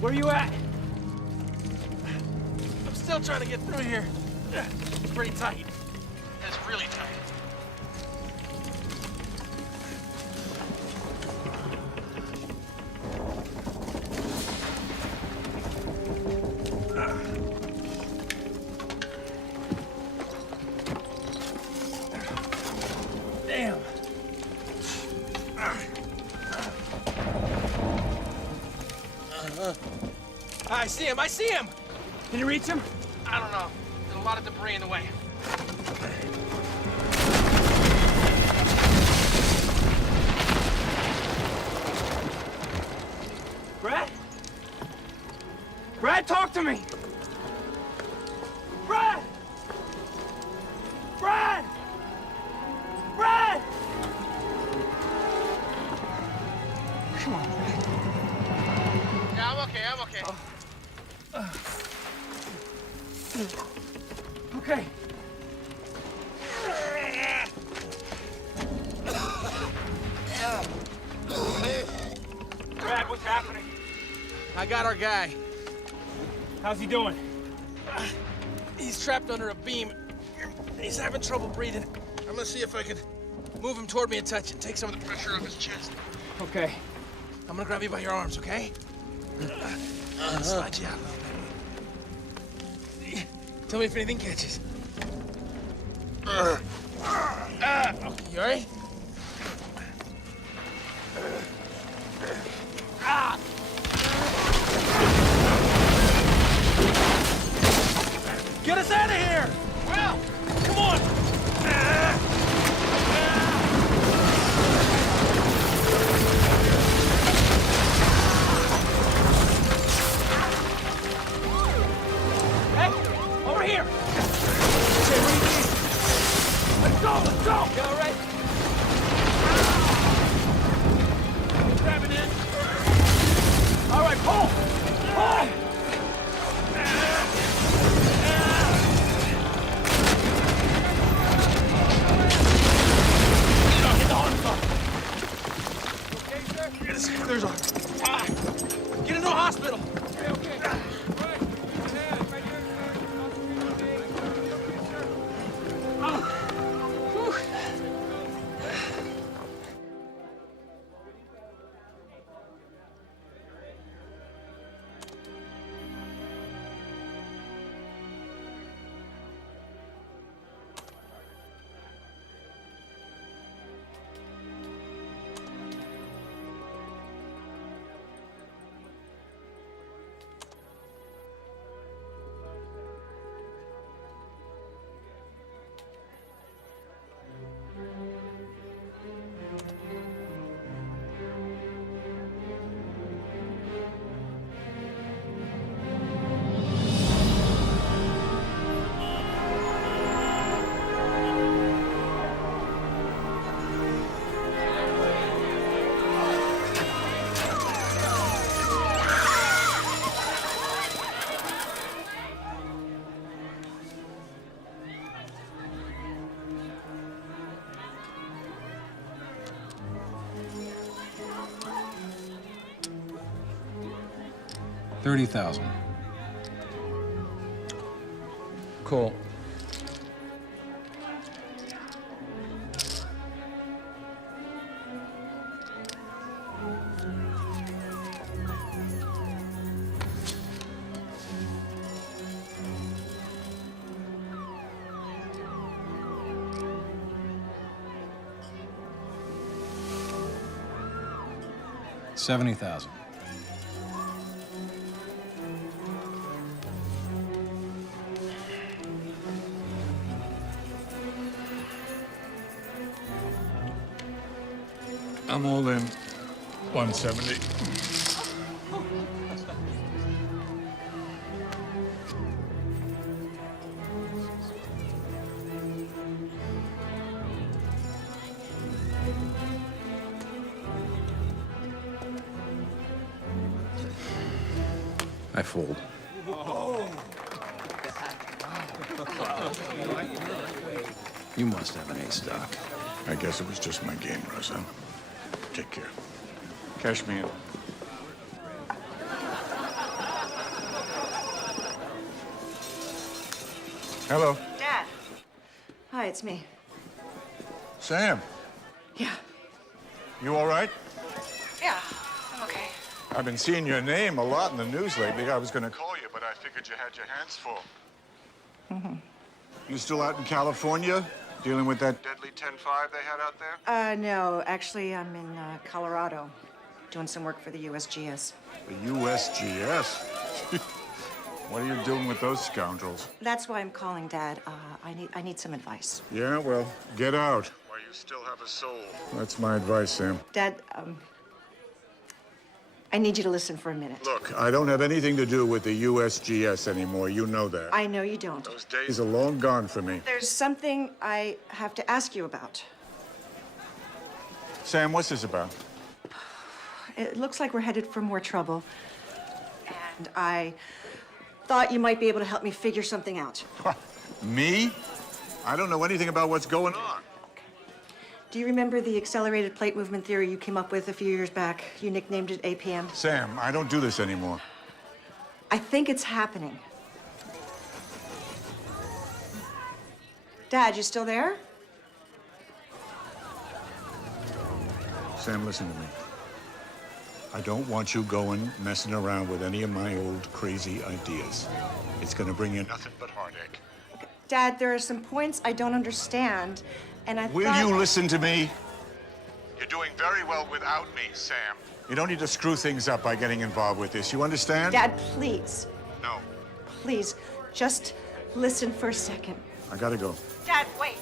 where you at? I'm still trying to get through here. It's pretty tight. It's really tight. Damn. I see him! I see him! Can you reach him? I don't know. There's a lot of debris in the way. Brad? Brad, talk to me! Brad! Brad! Brad! Come on, Brad. Yeah, I'm okay. I'm okay. Okay. Brad, what's happening? I got our guy. How's he doing? He's trapped under a beam. He's having trouble breathing. I'm gonna see if I can move him toward me and touch and take some of the pressure off his chest. Okay. I'm gonna grab you by your arms, okay? Slide you out a little bit. Tell me if anything catches. Okay, you all right? Get us out of here! Well, come on! Hey, over here! Okay, what do you need? Let's go, let's go! You all right? Grab it in. All right, pull! Pull! Get the arms up. Okay, sir? There's our... Get into a hospital! Okay, okay. Right. Right here, sir. 30,000. Cool. $70,000. I'm all in 170. I fold. You must have an ace stock. I guess it was just my game, Rosa. Take care. Cash me in. Hello. Dad. Hi, it's me. Sam. Yeah. You all right? Yeah, I'm okay. I've been seeing your name a lot in the news lately. I was going to call you, but I figured you had your hands full. Mm-hmm. You still out in California, dealing with that deadly 10-5 they had out there? No, actually, I'm in Colorado, doing some work for the USGS. The USGS? What are you doing with those scoundrels? That's why I'm calling, Dad. I need some advice. Yeah, well, get out. While you still have a soul. That's my advice, Sam. Dad, I need you to listen for a minute. Look, I don't have anything to do with the USGS anymore. You know that. I know you don't. Those days are long gone for me. There's something I have to ask you about. Sam, what's this about? It looks like we're headed for more trouble. And I thought you might be able to help me figure something out. Me? I don't know anything about what's going on. Do you remember the accelerated plate movement theory you came up with a few years back? You nicknamed it APM. Sam, I don't do this anymore. I think it's happening. Dad, you still there? Sam, listen to me. I don't want you going messing around with any of my old crazy ideas. It's gonna bring you nothing but heartache. Dad, there are some points I don't understand, and I Will you listen to me? You're doing very well without me, Sam. You don't need to screw things up by getting involved with this. You understand? Dad, please. No. Please, just listen for a second. I gotta go. Dad, wait.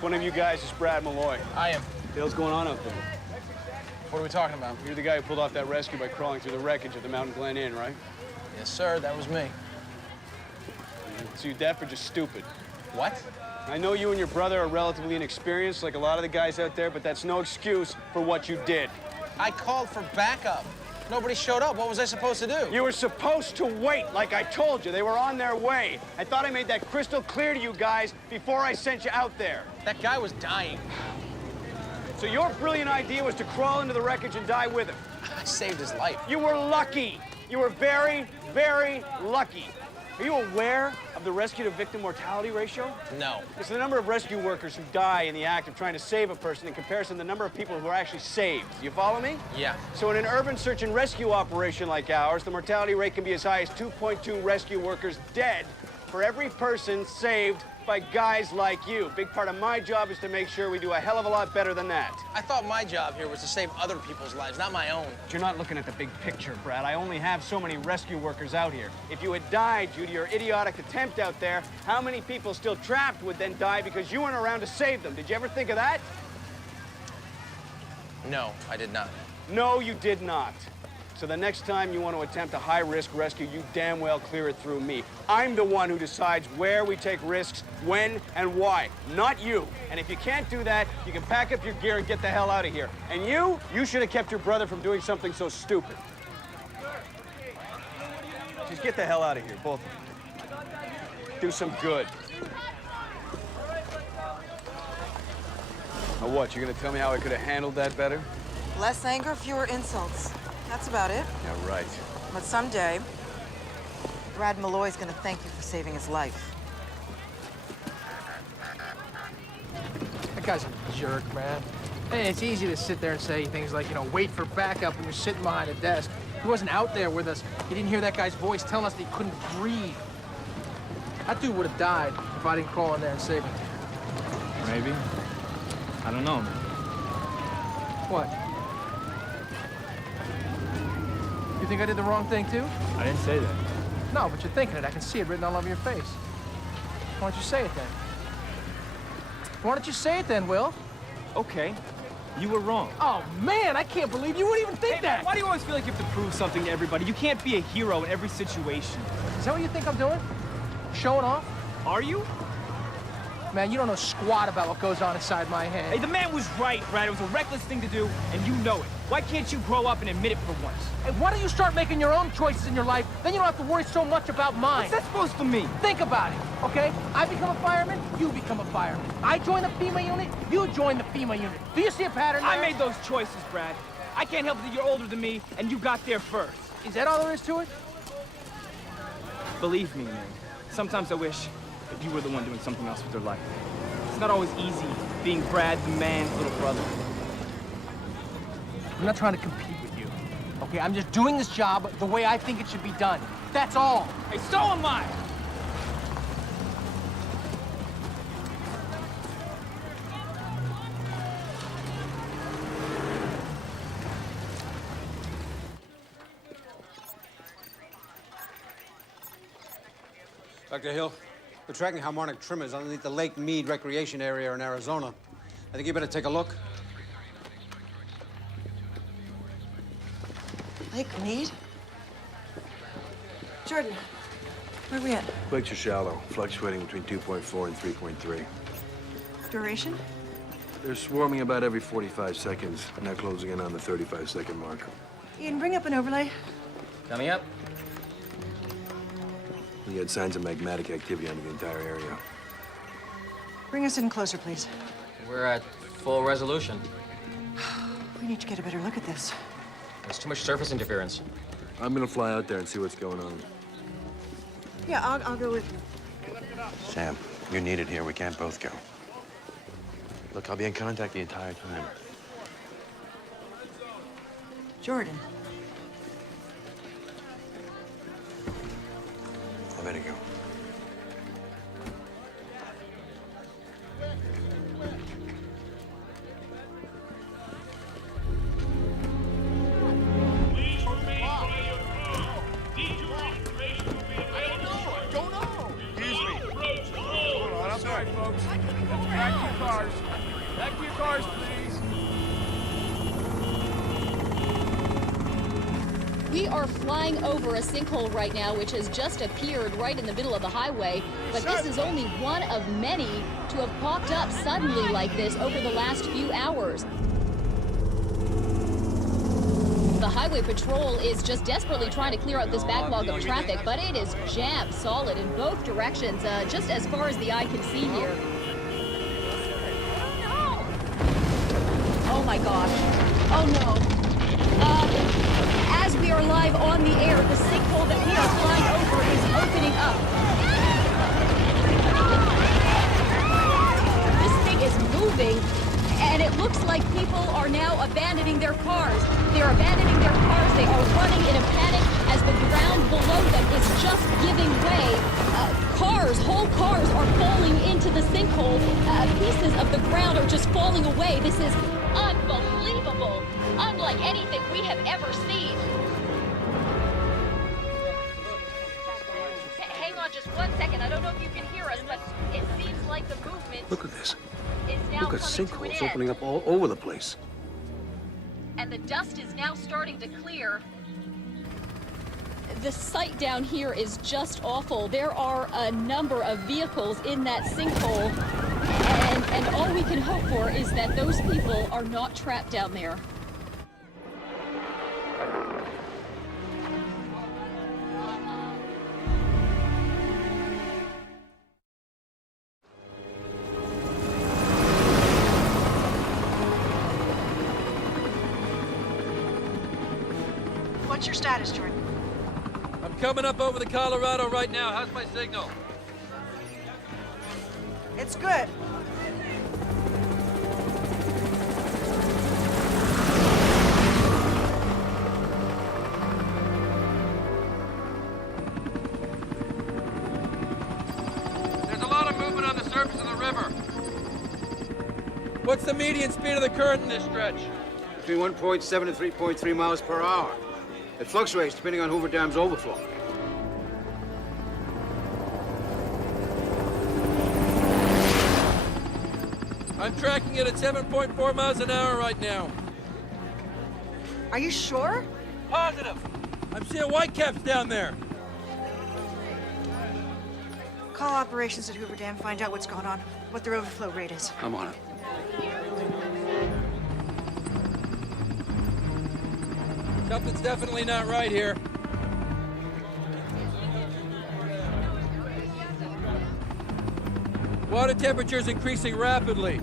One of you guys is Brad Malloy. I am. What the hell's going on out there? What are we talking about? You're the guy who pulled off that rescue by crawling through the wreckage of the Mountain Glen Inn, right? Yes, sir. That was me. So you deaf or just stupid? What? I know you and your brother are relatively inexperienced, like a lot of the guys out there, but that's no excuse for what you did. I called for backup. Nobody showed up. What was I supposed to do? You were supposed to wait, like I told you. They were on their way. I thought I made that crystal clear to you guys before I sent you out there. That guy was dying. So your brilliant idea was to crawl into the wreckage and die with him. I saved his life. You were lucky. You were very, very lucky. Are you aware of the rescue to victim mortality ratio? No. It's the number of rescue workers who die in the act of trying to save a person in comparison to the number of people who are actually saved. You follow me? Yeah. So in an urban search and rescue operation like ours, the mortality rate can be as high as 2.2 rescue workers dead for every person saved by guys like you. Big part of my job is to make sure we do a hell of a lot better than that. I thought my job here was to save other people's lives, not my own. But you're not looking at the big picture, Brad. I only have so many rescue workers out here. If you had died due to your idiotic attempt out there, how many people still trapped would then die because you weren't around to save them? Did you ever think of that? No, I did not. No, you did not. So the next time you want to attempt a high-risk rescue, you damn well clear it through me. I'm the one who decides where we take risks, when, and why, not you. And if you can't do that, you can pack up your gear and get the hell out of here. And you should have kept your brother from doing something so stupid. Just get the hell out of here, both of you. Do some good. Now what, you're gonna tell me how I could have handled that better? Less anger, fewer insults. That's about it. Yeah, right. But someday, Brad Malloy's gonna thank you for saving his life. That guy's a jerk, man. Hey, it's easy to sit there and say things like, you know, wait for backup when you're sitting behind a desk. He wasn't out there with us. He didn't hear that guy's voice telling us that he couldn't breathe. That dude would have died if I didn't crawl in there and save him. Maybe. I don't know, man. What? You think I did the wrong thing, too? I didn't say that. No, but you're thinking it. I can see it written all over your face. Why don't you say it then? Why don't you say it then, Will? Okay. You were wrong. Oh, man, I can't believe you would even think that. Man, why do you always feel like you have to prove something to everybody? You can't be a hero in every situation. Is that what you think I'm doing? Showing off? Are you? man, you don't know squat about what goes on inside my head. Hey, the man was right, Brad. It was a reckless thing to do, and you know it. Why can't you grow up and admit it for once? Hey, why don't you start making your own choices in your life? Then you don't have to worry so much about mine. What's that supposed to mean? Think about it, okay? I become a fireman, you become a fireman. I join the FEMA unit, you join the FEMA unit. Do you see a pattern there? I made those choices, Brad. I can't help that you're older than me, and you got there first. Is that all there is to it? Believe me, man. Sometimes I wish that you were the one doing something else with your life. It's not always easy being Brad the man's little brother. I'm not trying to compete with you, okay? I'm just doing this job the way I think it should be done. That's all. Hey, so am I! Dr. Hill, we're tracking harmonic tremors underneath the Lake Mead Recreation Area in Arizona. I think you better take a look. Lake Mead? Jordan, where are we at? Quakes are shallow, fluctuating between 2.4 and 3.3. Duration? They're swarming about every 45 seconds, now closing in on the 35-second mark. Ian, bring up an overlay. Coming up. We had signs of magmatic activity under the entire area. Bring us in closer, please. We're at full resolution. We need to get a better look at this. There's too much surface interference. I'm gonna fly out there and see what's going on. Yeah, I'll go with you. Sam, you're needed here. We can't both go. Look, I'll be in contact the entire time. Jordan. I better go. We are flying over a sinkhole right now, which has just appeared right in the middle of the highway. But this is only one of many to have popped up suddenly like this over the last few hours. The highway patrol is just desperately trying to clear out this backlog of traffic, but it is jammed solid in both directions, just as far as the eye can see here. Oh my gosh. Oh no. As we are live on the air, the sinkhole that we are flying over is opening up. This thing is moving, and it looks like people are now abandoning their cars. They are abandoning their cars. They are running in a panic as the ground below them is just giving way. Whole cars are falling into the sinkhole. Pieces of the ground are just falling away. This is unbelievable. Unlike anything we have ever seen. Hang on just 1 second. I don't know if you can hear us, but it seems like the movement Look at this. is now Look at coming to an sinkholes end. opening up all over the place. And the dust is now starting to clear. The sight down here is just awful. There are a number of vehicles in that sinkhole, and all we can hope for is that those people are not trapped down there. What's your status, Jordan? I'm coming up over the Colorado right now. How's my signal? It's good. There's a lot of movement on the surface of the river. What's the median speed of the current in this stretch? Between 1.7 and 3.3 miles per hour. It fluctuates depending on Hoover Dam's overflow. I'm tracking it at 7.4 miles an hour right now. Are you sure? Positive. I'm seeing whitecaps down there. Call operations at Hoover Dam, find out what's going on. what their overflow rate is. I'm on it. Something's definitely not right here. Water temperature's increasing rapidly,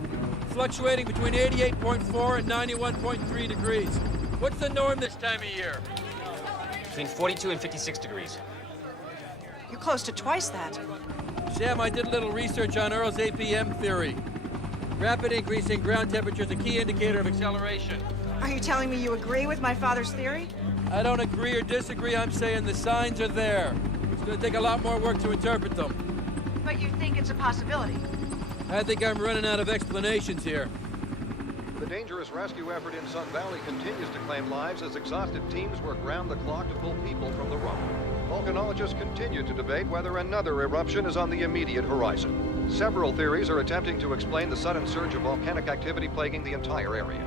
fluctuating between 88.4 and 91.3 degrees. What's the norm this time of year? Between 42 and 56 degrees. You're close to twice that. Sam, I did a little research on Earl's APM theory. Rapid increase in ground temperature is a key indicator of acceleration. Are you telling me you agree with my father's theory? I don't agree or disagree. I'm saying the signs are there. It's going to take a lot more work to interpret them. But you think it's a possibility? I think I'm running out of explanations here. The dangerous rescue effort in Sun Valley continues to claim lives as exhausted teams work round the clock to pull people from the rubble. Volcanologists continue to debate whether another eruption is on the immediate horizon. Several theories are attempting to explain the sudden surge of volcanic activity plaguing the entire area.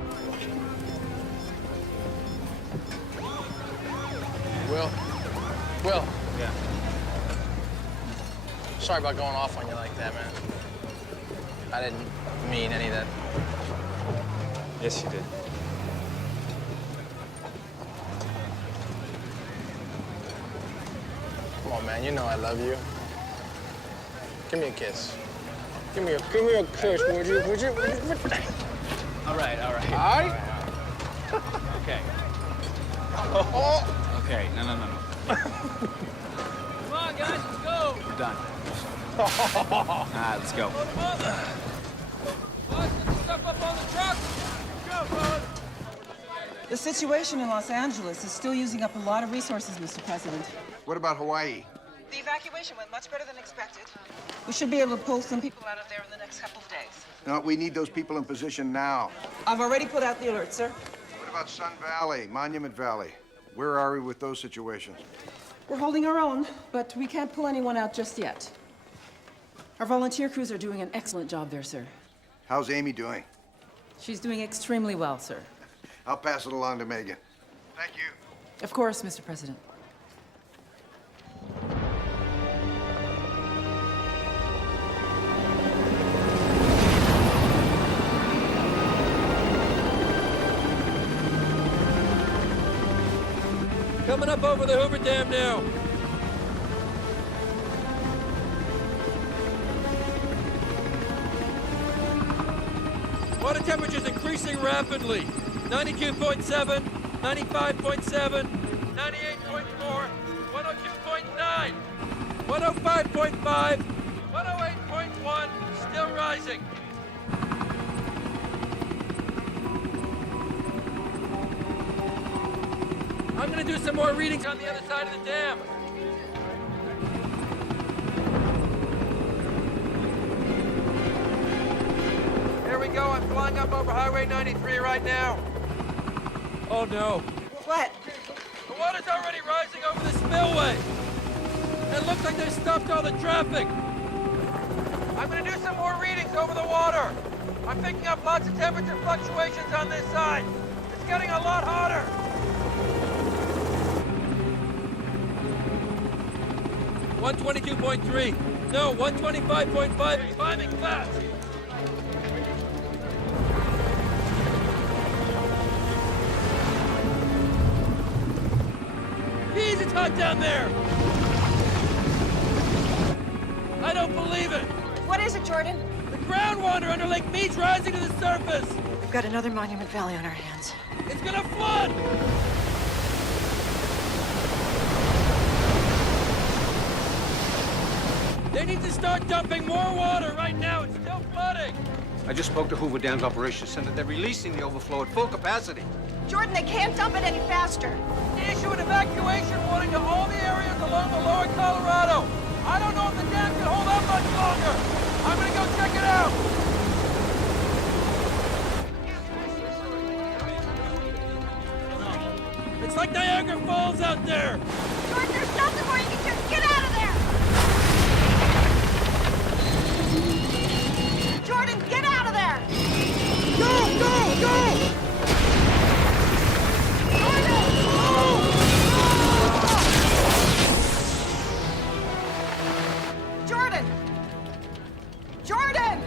Will. Yeah. Sorry about going off on you like that, man. I didn't mean any of that. Yes, you did. Come on, man. You know I love you. Give me a kiss. Give me a kiss, would you? All right. All right? Okay. Okay, no. Come on, guys, let's go. We're done. All right, let's go. Boss, get the stuff up on the truck. Go, bud. The situation in Los Angeles is still using up a lot of resources, Mr. President. What about Hawaii? The evacuation went much better than expected. We should be able to pull some people out of there in the next couple of days. No, we need those people in position now. I've already put out the alert, sir. What about Sun Valley, Monument Valley? Where are we with those situations? We're holding our own, but we can't pull anyone out just yet. Our volunteer crews are doing an excellent job there, sir. How's Amy doing? She's doing extremely well, sir. I'll pass it along to Megan. Thank you. Of course, Mr. President. Coming up over the Hoover Dam now. Water temperature's increasing rapidly. 92.7, 95.7, 98.4, 102.9, 105.5, 108.1, still rising. I'm gonna do some more readings on the other side of the dam. Here we go, I'm flying up over Highway 93 right now. Oh no. What? The water's already rising over the spillway. It looks like they've stopped all the traffic. I'm gonna do some more readings over the water. I'm picking up lots of temperature fluctuations on this side. It's getting a lot hotter. 122.3. No, 125.5. It's climbing fast. Jeez, it's hot down there. I don't believe it. What is it, Jordan? The groundwater under Lake Mead's rising to the surface. We've got another Monument Valley on our hands. It's gonna flood. They need to start dumping more water right now. It's still flooding. I just spoke to Hoover Dam's operations center. They're releasing the overflow at full capacity. Jordan, they can't dump it any faster. Issue an evacuation warning to all the areas along the lower Colorado. I don't know if the dam can hold up much longer. I'm gonna go check it out. It's like Niagara Falls out there. Jordan, there's nothing more you can do. Get out of there! Jordan, get out of there! Go! Jordan! Jordan!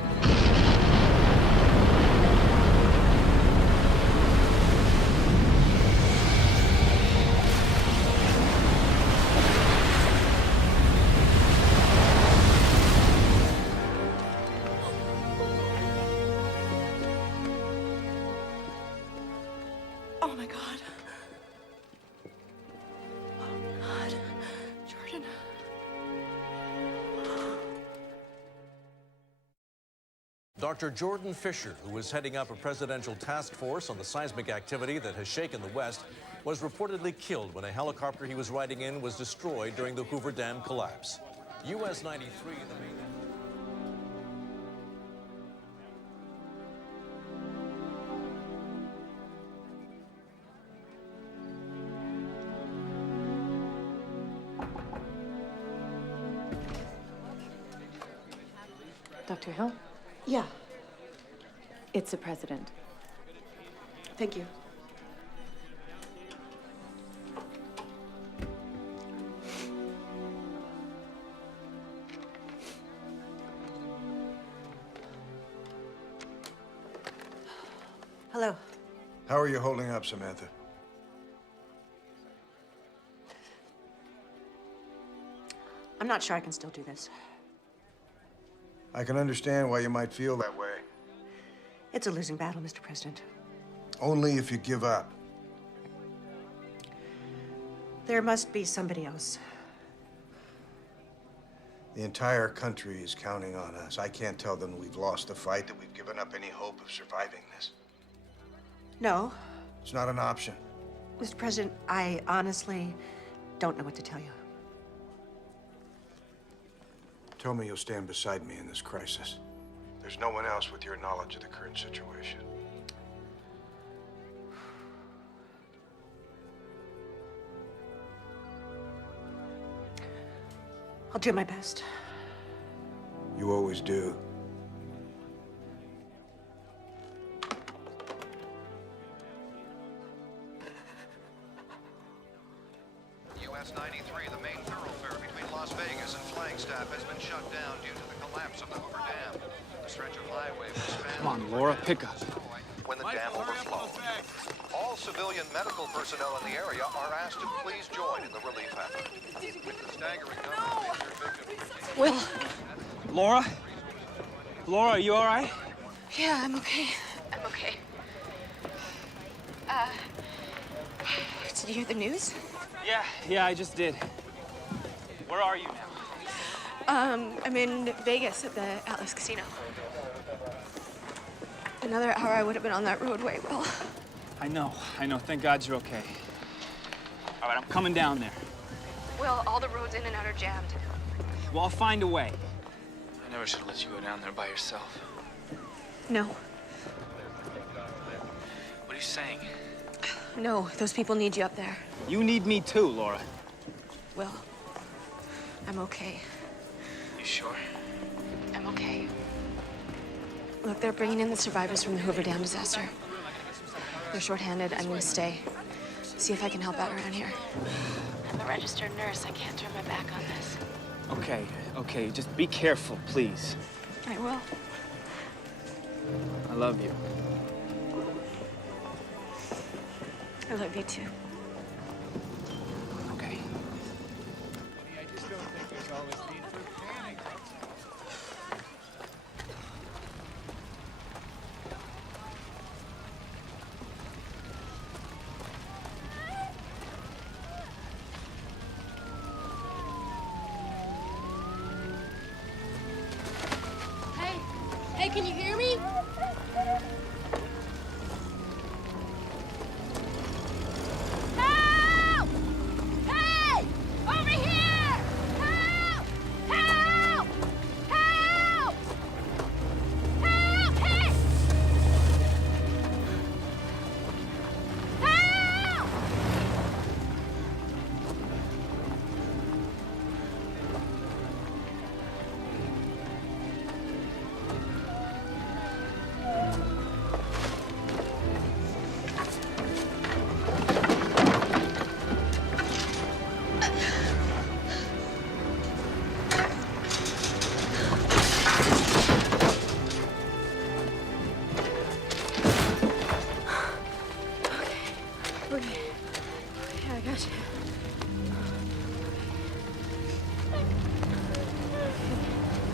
Dr. Jordan Fisher, who was heading up a presidential task force on the seismic activity that has shaken the West, was reportedly killed when a helicopter he was riding in was destroyed during the Hoover Dam collapse. US 93, the main... Dr. Hill? Yeah. It's the president. Thank you. Hello. How are you holding up, Samantha? I'm not sure I can still do this. I can understand why you might feel that way. It's a losing battle, Mr. President. Only if you give up. There must be somebody else. The entire country is counting on us. I can't tell them we've lost the fight, that we've given up any hope of surviving this. No. It's not an option. Mr. President, I honestly don't know what to tell you. Tell me you'll stand beside me in this crisis. There's no one else with your knowledge of the current situation. I'll do my best. You always do. US 93, the main thoroughfare between Las Vegas and Flagstaff, has been shut down due to the collapse of the Hoover Dam. The stretch of highway was spanned... Come on, Laura, pick up. ...when the dam overflowed. All civilian medical personnel in the area are asked to please join in the relief effort. With the staggering number of injured victims... Will. Laura? Laura, are you all right? Yeah, I'm okay. I'm okay. Did you hear the news? Yeah, I just did. Where are you now? I'm in Vegas at the Atlas Casino. Another hour I would have been on that roadway, Will. I know. Thank God you're okay. All right, I'm coming down there. Will, all the roads in and out are jammed. Well, I'll find a way. I never should have let you go down there by yourself. No. What are you saying? No, those people need you up there. You need me too, Laura. Will, I'm okay. You sure? I'm okay. Look, they're bringing in the survivors from the Hoover Dam disaster. They're shorthanded. I'm gonna stay. See if I can help out around here. I'm a registered nurse. I can't turn my back on this. Okay. Just be careful, please. I will. I love you. I love you too. Okay. I just don't think there's always need for panic. Hey, can you hear me? Help! Hey! Over here! Help! Help! Help! Help! Hey! Help! Okay, I got you.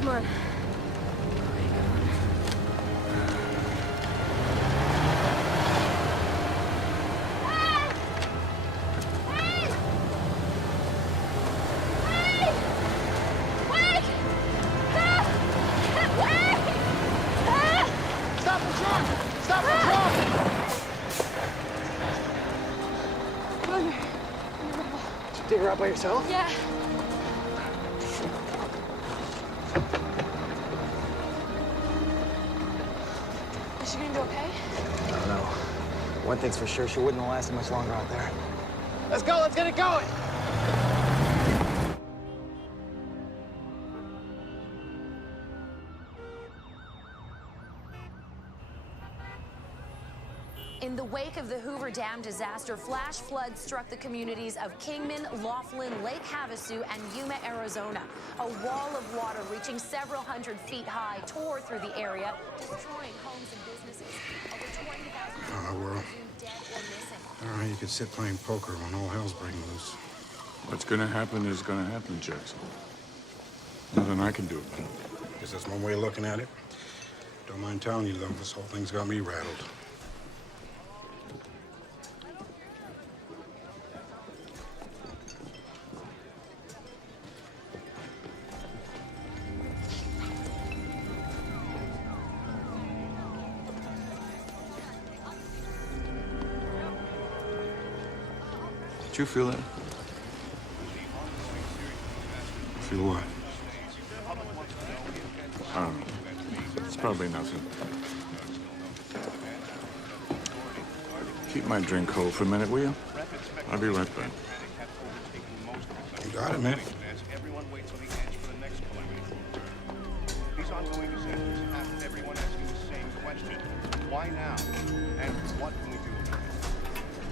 Come on. Wait! Dig her out by yourself? Yeah. Is she gonna be okay? I don't know. One thing's for sure, she wouldn't have lasted much longer out there. Let's go, let's get it going! In the wake of the Hoover Dam disaster, flash floods struck the communities of Kingman, Laughlin, Lake Havasu, and Yuma, Arizona. A wall of water reaching several hundred feet high tore through the area, destroying homes and businesses. Over 20,000 people well, dead or missing. all right, you can sit playing poker when all hell's breaking loose. What's gonna happen is gonna happen, Jackson. Nothing I can do about it. Guess that's one way of looking at it. Don't mind telling you, though, this whole thing's got me rattled. Did you feel that? Feel what? I don't know. It's probably nothing. Keep my drink cold for a minute, will you? I'll be right back. You got it, man. Everyone waits on the edge for the next calamity. These ongoing disasters have everyone asking the same question. Why now? And what can we do about it?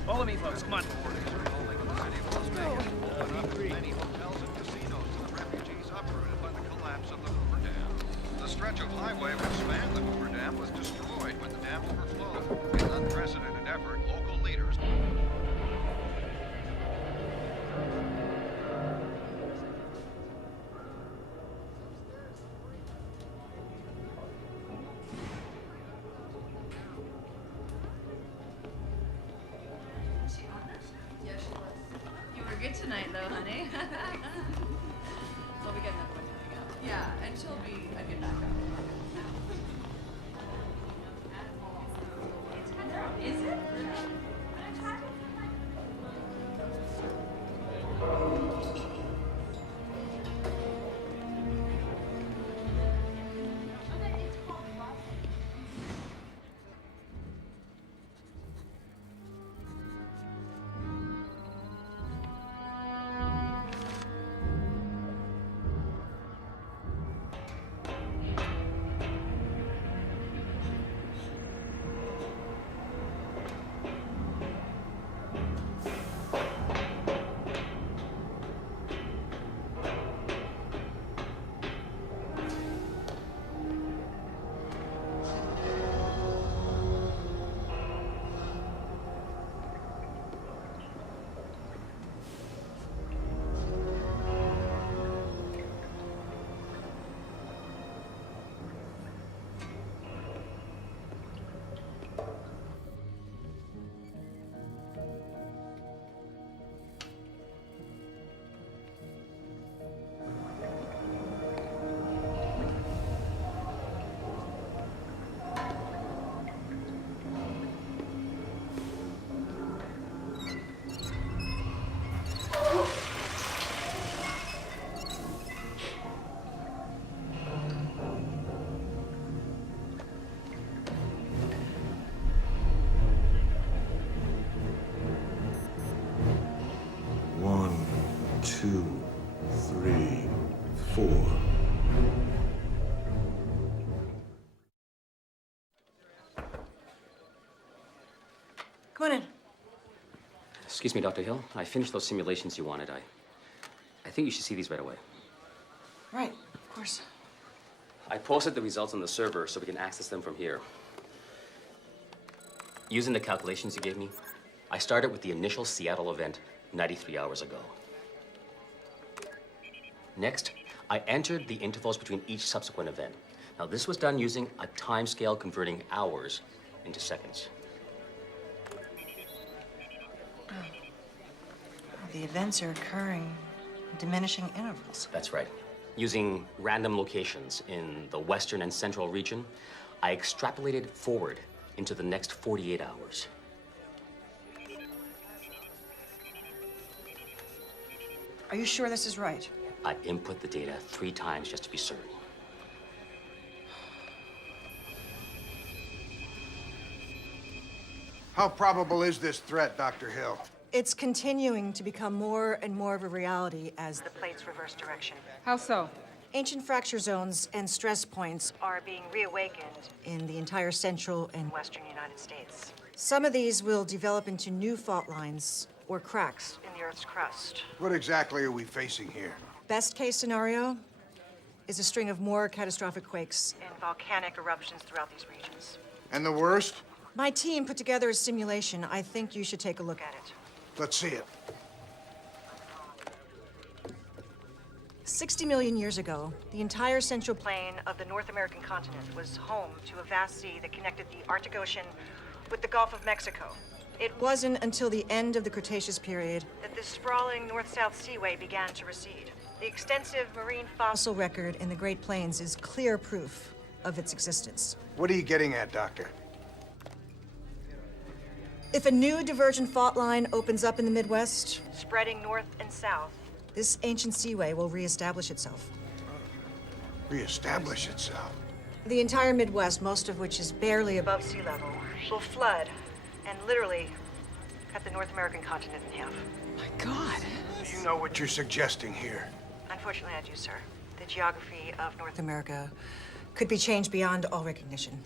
Follow me, folks. Come on. Many hotels and casinos to the refugees uprooted by the collapse of the Hoover Dam. The stretch of highway which spanned the Hoover Dam was destroyed when the dam overflowed. In an unprecedented effort, local leaders... Good tonight, though, honey. Well, we got another one coming up. Yeah, and she'll be a good backup. Is it? Come on in. Excuse me, Dr. Hill. I finished those simulations you wanted. I think you should see these right away. Right, of course. I posted the results on the server so we can access them from here. Using the calculations you gave me, I started with the initial Seattle event 93 hours ago. Next, I entered the intervals between each subsequent event. Now, this was done using a timescale converting hours into seconds. The events are occurring in diminishing intervals. That's right. Using random locations in the western and central region, I extrapolated forward into the next 48 hours. Are you sure this is right? I input the data 3 times just to be certain. How probable is this threat, Dr. Hill? It's continuing to become more and more of a reality as the plates reverse direction. How so? Ancient fracture zones and stress points are being reawakened in the entire central and western United States. Some of these will develop into new fault lines or cracks in the Earth's crust. What exactly are we facing here? Best case scenario is a string of more catastrophic quakes and volcanic eruptions throughout these regions. And the worst? My team put together a simulation. I think you should take a look at it. Let's see it. 60 million years ago, the entire central plain of the North American continent was home to a vast sea that connected the Arctic Ocean with the Gulf of Mexico. It wasn't until the end of the Cretaceous period that this sprawling north-south seaway began to recede. The extensive marine fossil record in the Great Plains is clear proof of its existence. What are you getting at, Doctor? If a new divergent fault line opens up in the Midwest, spreading north and south, this ancient seaway will reestablish itself. Reestablish itself? The entire Midwest, most of which is barely above sea level, will flood and literally cut the North American continent in half. My God. Do you know what you're suggesting here? Unfortunately, I do, sir. The geography of North America could be changed beyond all recognition.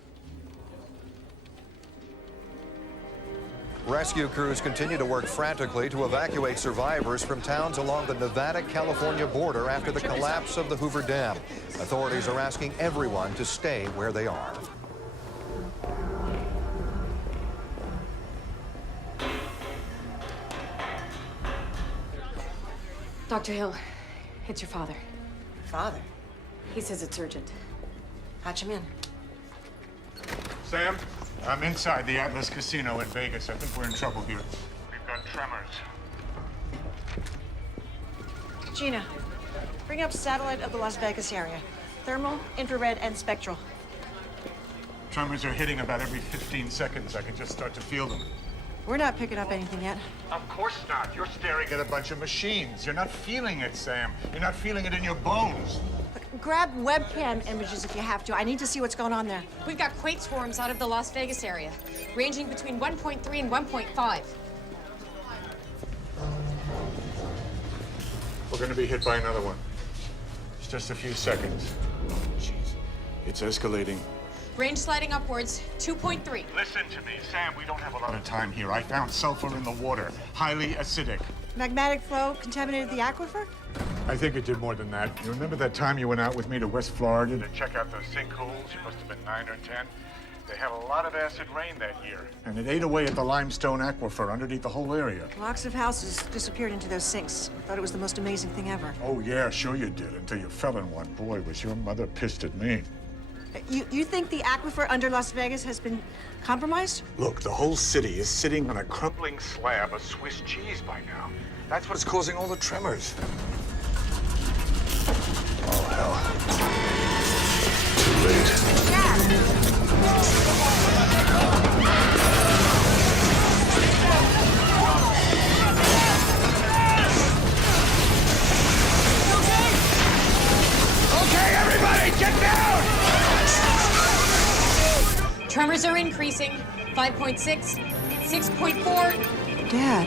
Rescue crews continue to work frantically to evacuate survivors from towns along the Nevada-California border after the collapse of the Hoover Dam. Authorities are asking everyone to stay where they are. Dr. Hill, it's your father. Father? He says it's urgent. Patch him in. Sam, I'm inside the Atlas Casino in Vegas. I think we're in trouble here. We've got tremors. Gina, bring up satellite of the Las Vegas area. Thermal, infrared, and spectral. Tremors are hitting about every 15 seconds. I can just start to feel them. We're not picking up anything yet. Of course not. You're staring at a bunch of machines. You're not feeling it, Sam. You're not feeling it in your bones. Grab webcam images if you have to. I need to see what's going on there. We've got quake swarms out of the Las Vegas area, ranging between 1.3 and 1.5. We're going to be hit by another one. It's just a few seconds. Jeez. It's escalating. Range sliding upwards, 2.3. Listen to me, Sam. We don't have a lot of time here. I found sulfur in the water, highly acidic. Magmatic flow contaminated the aquifer? I think it did more than that. You remember that time you went out with me to West Florida to check out those sinkholes? You must have been 9 or 10. They had a lot of acid rain that year, and it ate away at the limestone aquifer underneath the whole area. Blocks of houses disappeared into those sinks. Thought it was the most amazing thing ever. Oh, yeah, sure you did, until you fell in one. Boy, was your mother pissed at me. You think the aquifer under Las Vegas has been compromised? Look, the whole city is sitting on a crumbling slab of Swiss cheese by now. That's what's causing all the tremors. Oh, hell. Too late. Dad! Okay, everybody, get down! Tremors are increasing, 5.6, 6.4. Dad.